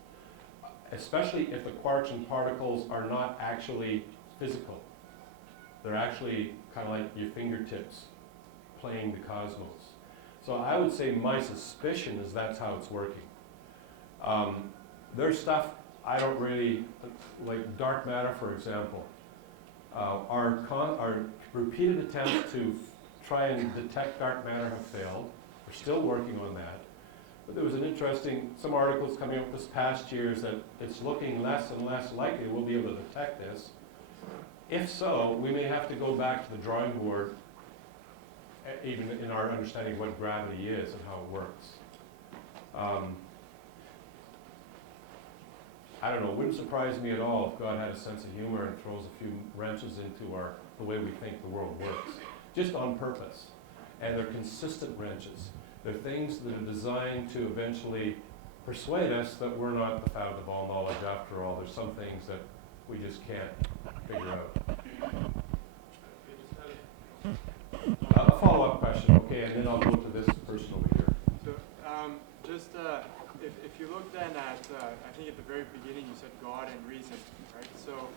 Especially if the quarks and particles are not actually physical. They're actually kind of like your fingertips playing the cosmos. So I would say my suspicion is that's how it's working. There's stuff I don't really, like dark matter, for example. Our repeated attempts to try and detect dark matter have failed. We're still working on that. But there was some articles coming up this past year is that it's looking less and less likely we'll be able to detect this. If so, we may have to go back to the drawing board, even in our understanding of what gravity is and how it works. I don't know, it wouldn't surprise me at all if God had a sense of humor and throws a few wrenches into the way we think the world works, just on purpose. And they're consistent wrenches. They're things that are designed to eventually persuade us that we're not the fount of all knowledge after all. There's some things that we just can't figure out. A follow-up question, okay, and then I'll go to this person over here. So, if you look then at, I think at the very beginning you said God and reason, right? So,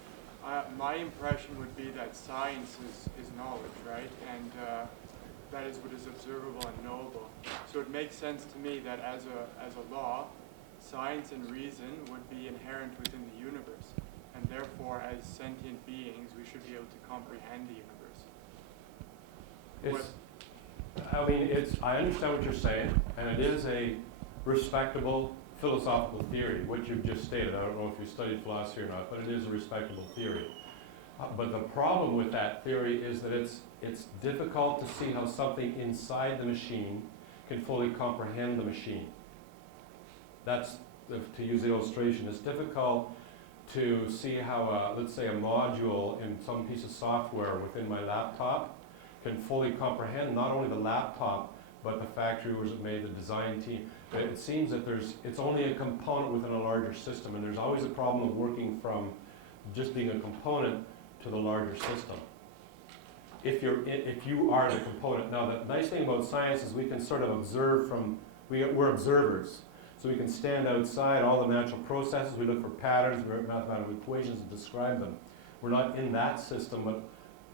my impression would be that science is knowledge, right? And that is what is observable and knowable. So it makes sense to me that as a law, science and reason would be inherent within the universe. And therefore, as sentient beings, we should be able to comprehend the universe. I understand what you're saying, and it is a respectable philosophical theory, what you've just stated. I don't know if you studied philosophy or not, but it is a respectable theory. But the problem with that theory is that it's difficult to see how something inside the machine can fully comprehend the machine. That's, to use the illustration, it's difficult to see how, let's say, a module in some piece of software within my laptop can fully comprehend not only the laptop, but the factory where it made, the design team. But it seems that it's only a component within a larger system, and there's always a problem of working from just being a component to the larger system. If you are the component. Now, the nice thing about science is we can sort of observe we're observers. So we can stand outside all the natural processes, we look for patterns, we write mathematical equations and describe them. We're not in that system, but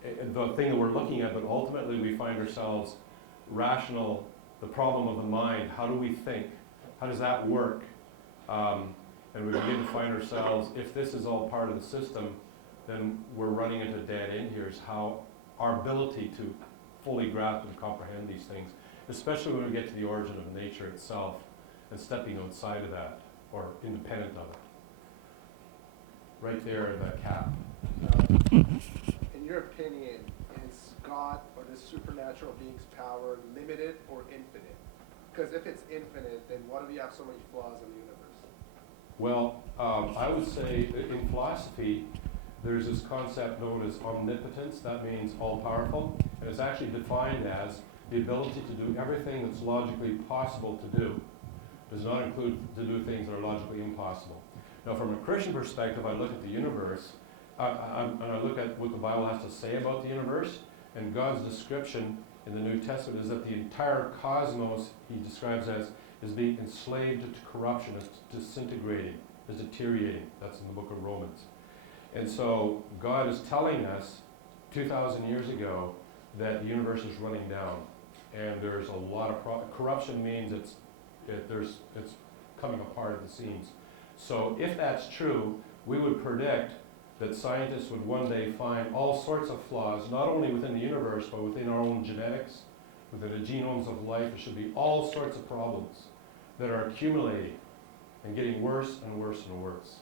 the thing that we're looking at, but ultimately we find ourselves rational, the problem of the mind. How do we think? How does that work? And we begin to find ourselves, if this is all part of the system, then we're running into a dead end here, is how our ability to fully grasp and comprehend these things, especially when we get to the origin of nature itself and stepping outside of that or independent of it. Right there in that cap. In your opinion, is God or the supernatural being's power limited or infinite? Because if it's infinite, then why do we have so many flaws in the universe? Well, I would say that in philosophy, there's this concept known as omnipotence. That means all-powerful, and it's actually defined as the ability to do everything that's logically possible to do. Does not include to do things that are logically impossible. Now, from a Christian perspective, I look at the universe, I look at what the Bible has to say about the universe, and God's description in the New Testament is that the entire cosmos he describes as is being enslaved to corruption, is disintegrating, is deteriorating. That's in the book of Romans. And so God is telling us 2,000 years ago that the universe is running down, and there's a lot of corruption means it's coming apart at the seams. So if that's true, we would predict that scientists would one day find all sorts of flaws, not only within the universe, but within our own genetics, within the genomes of life. There should be all sorts of problems that are accumulating and getting worse and worse and worse.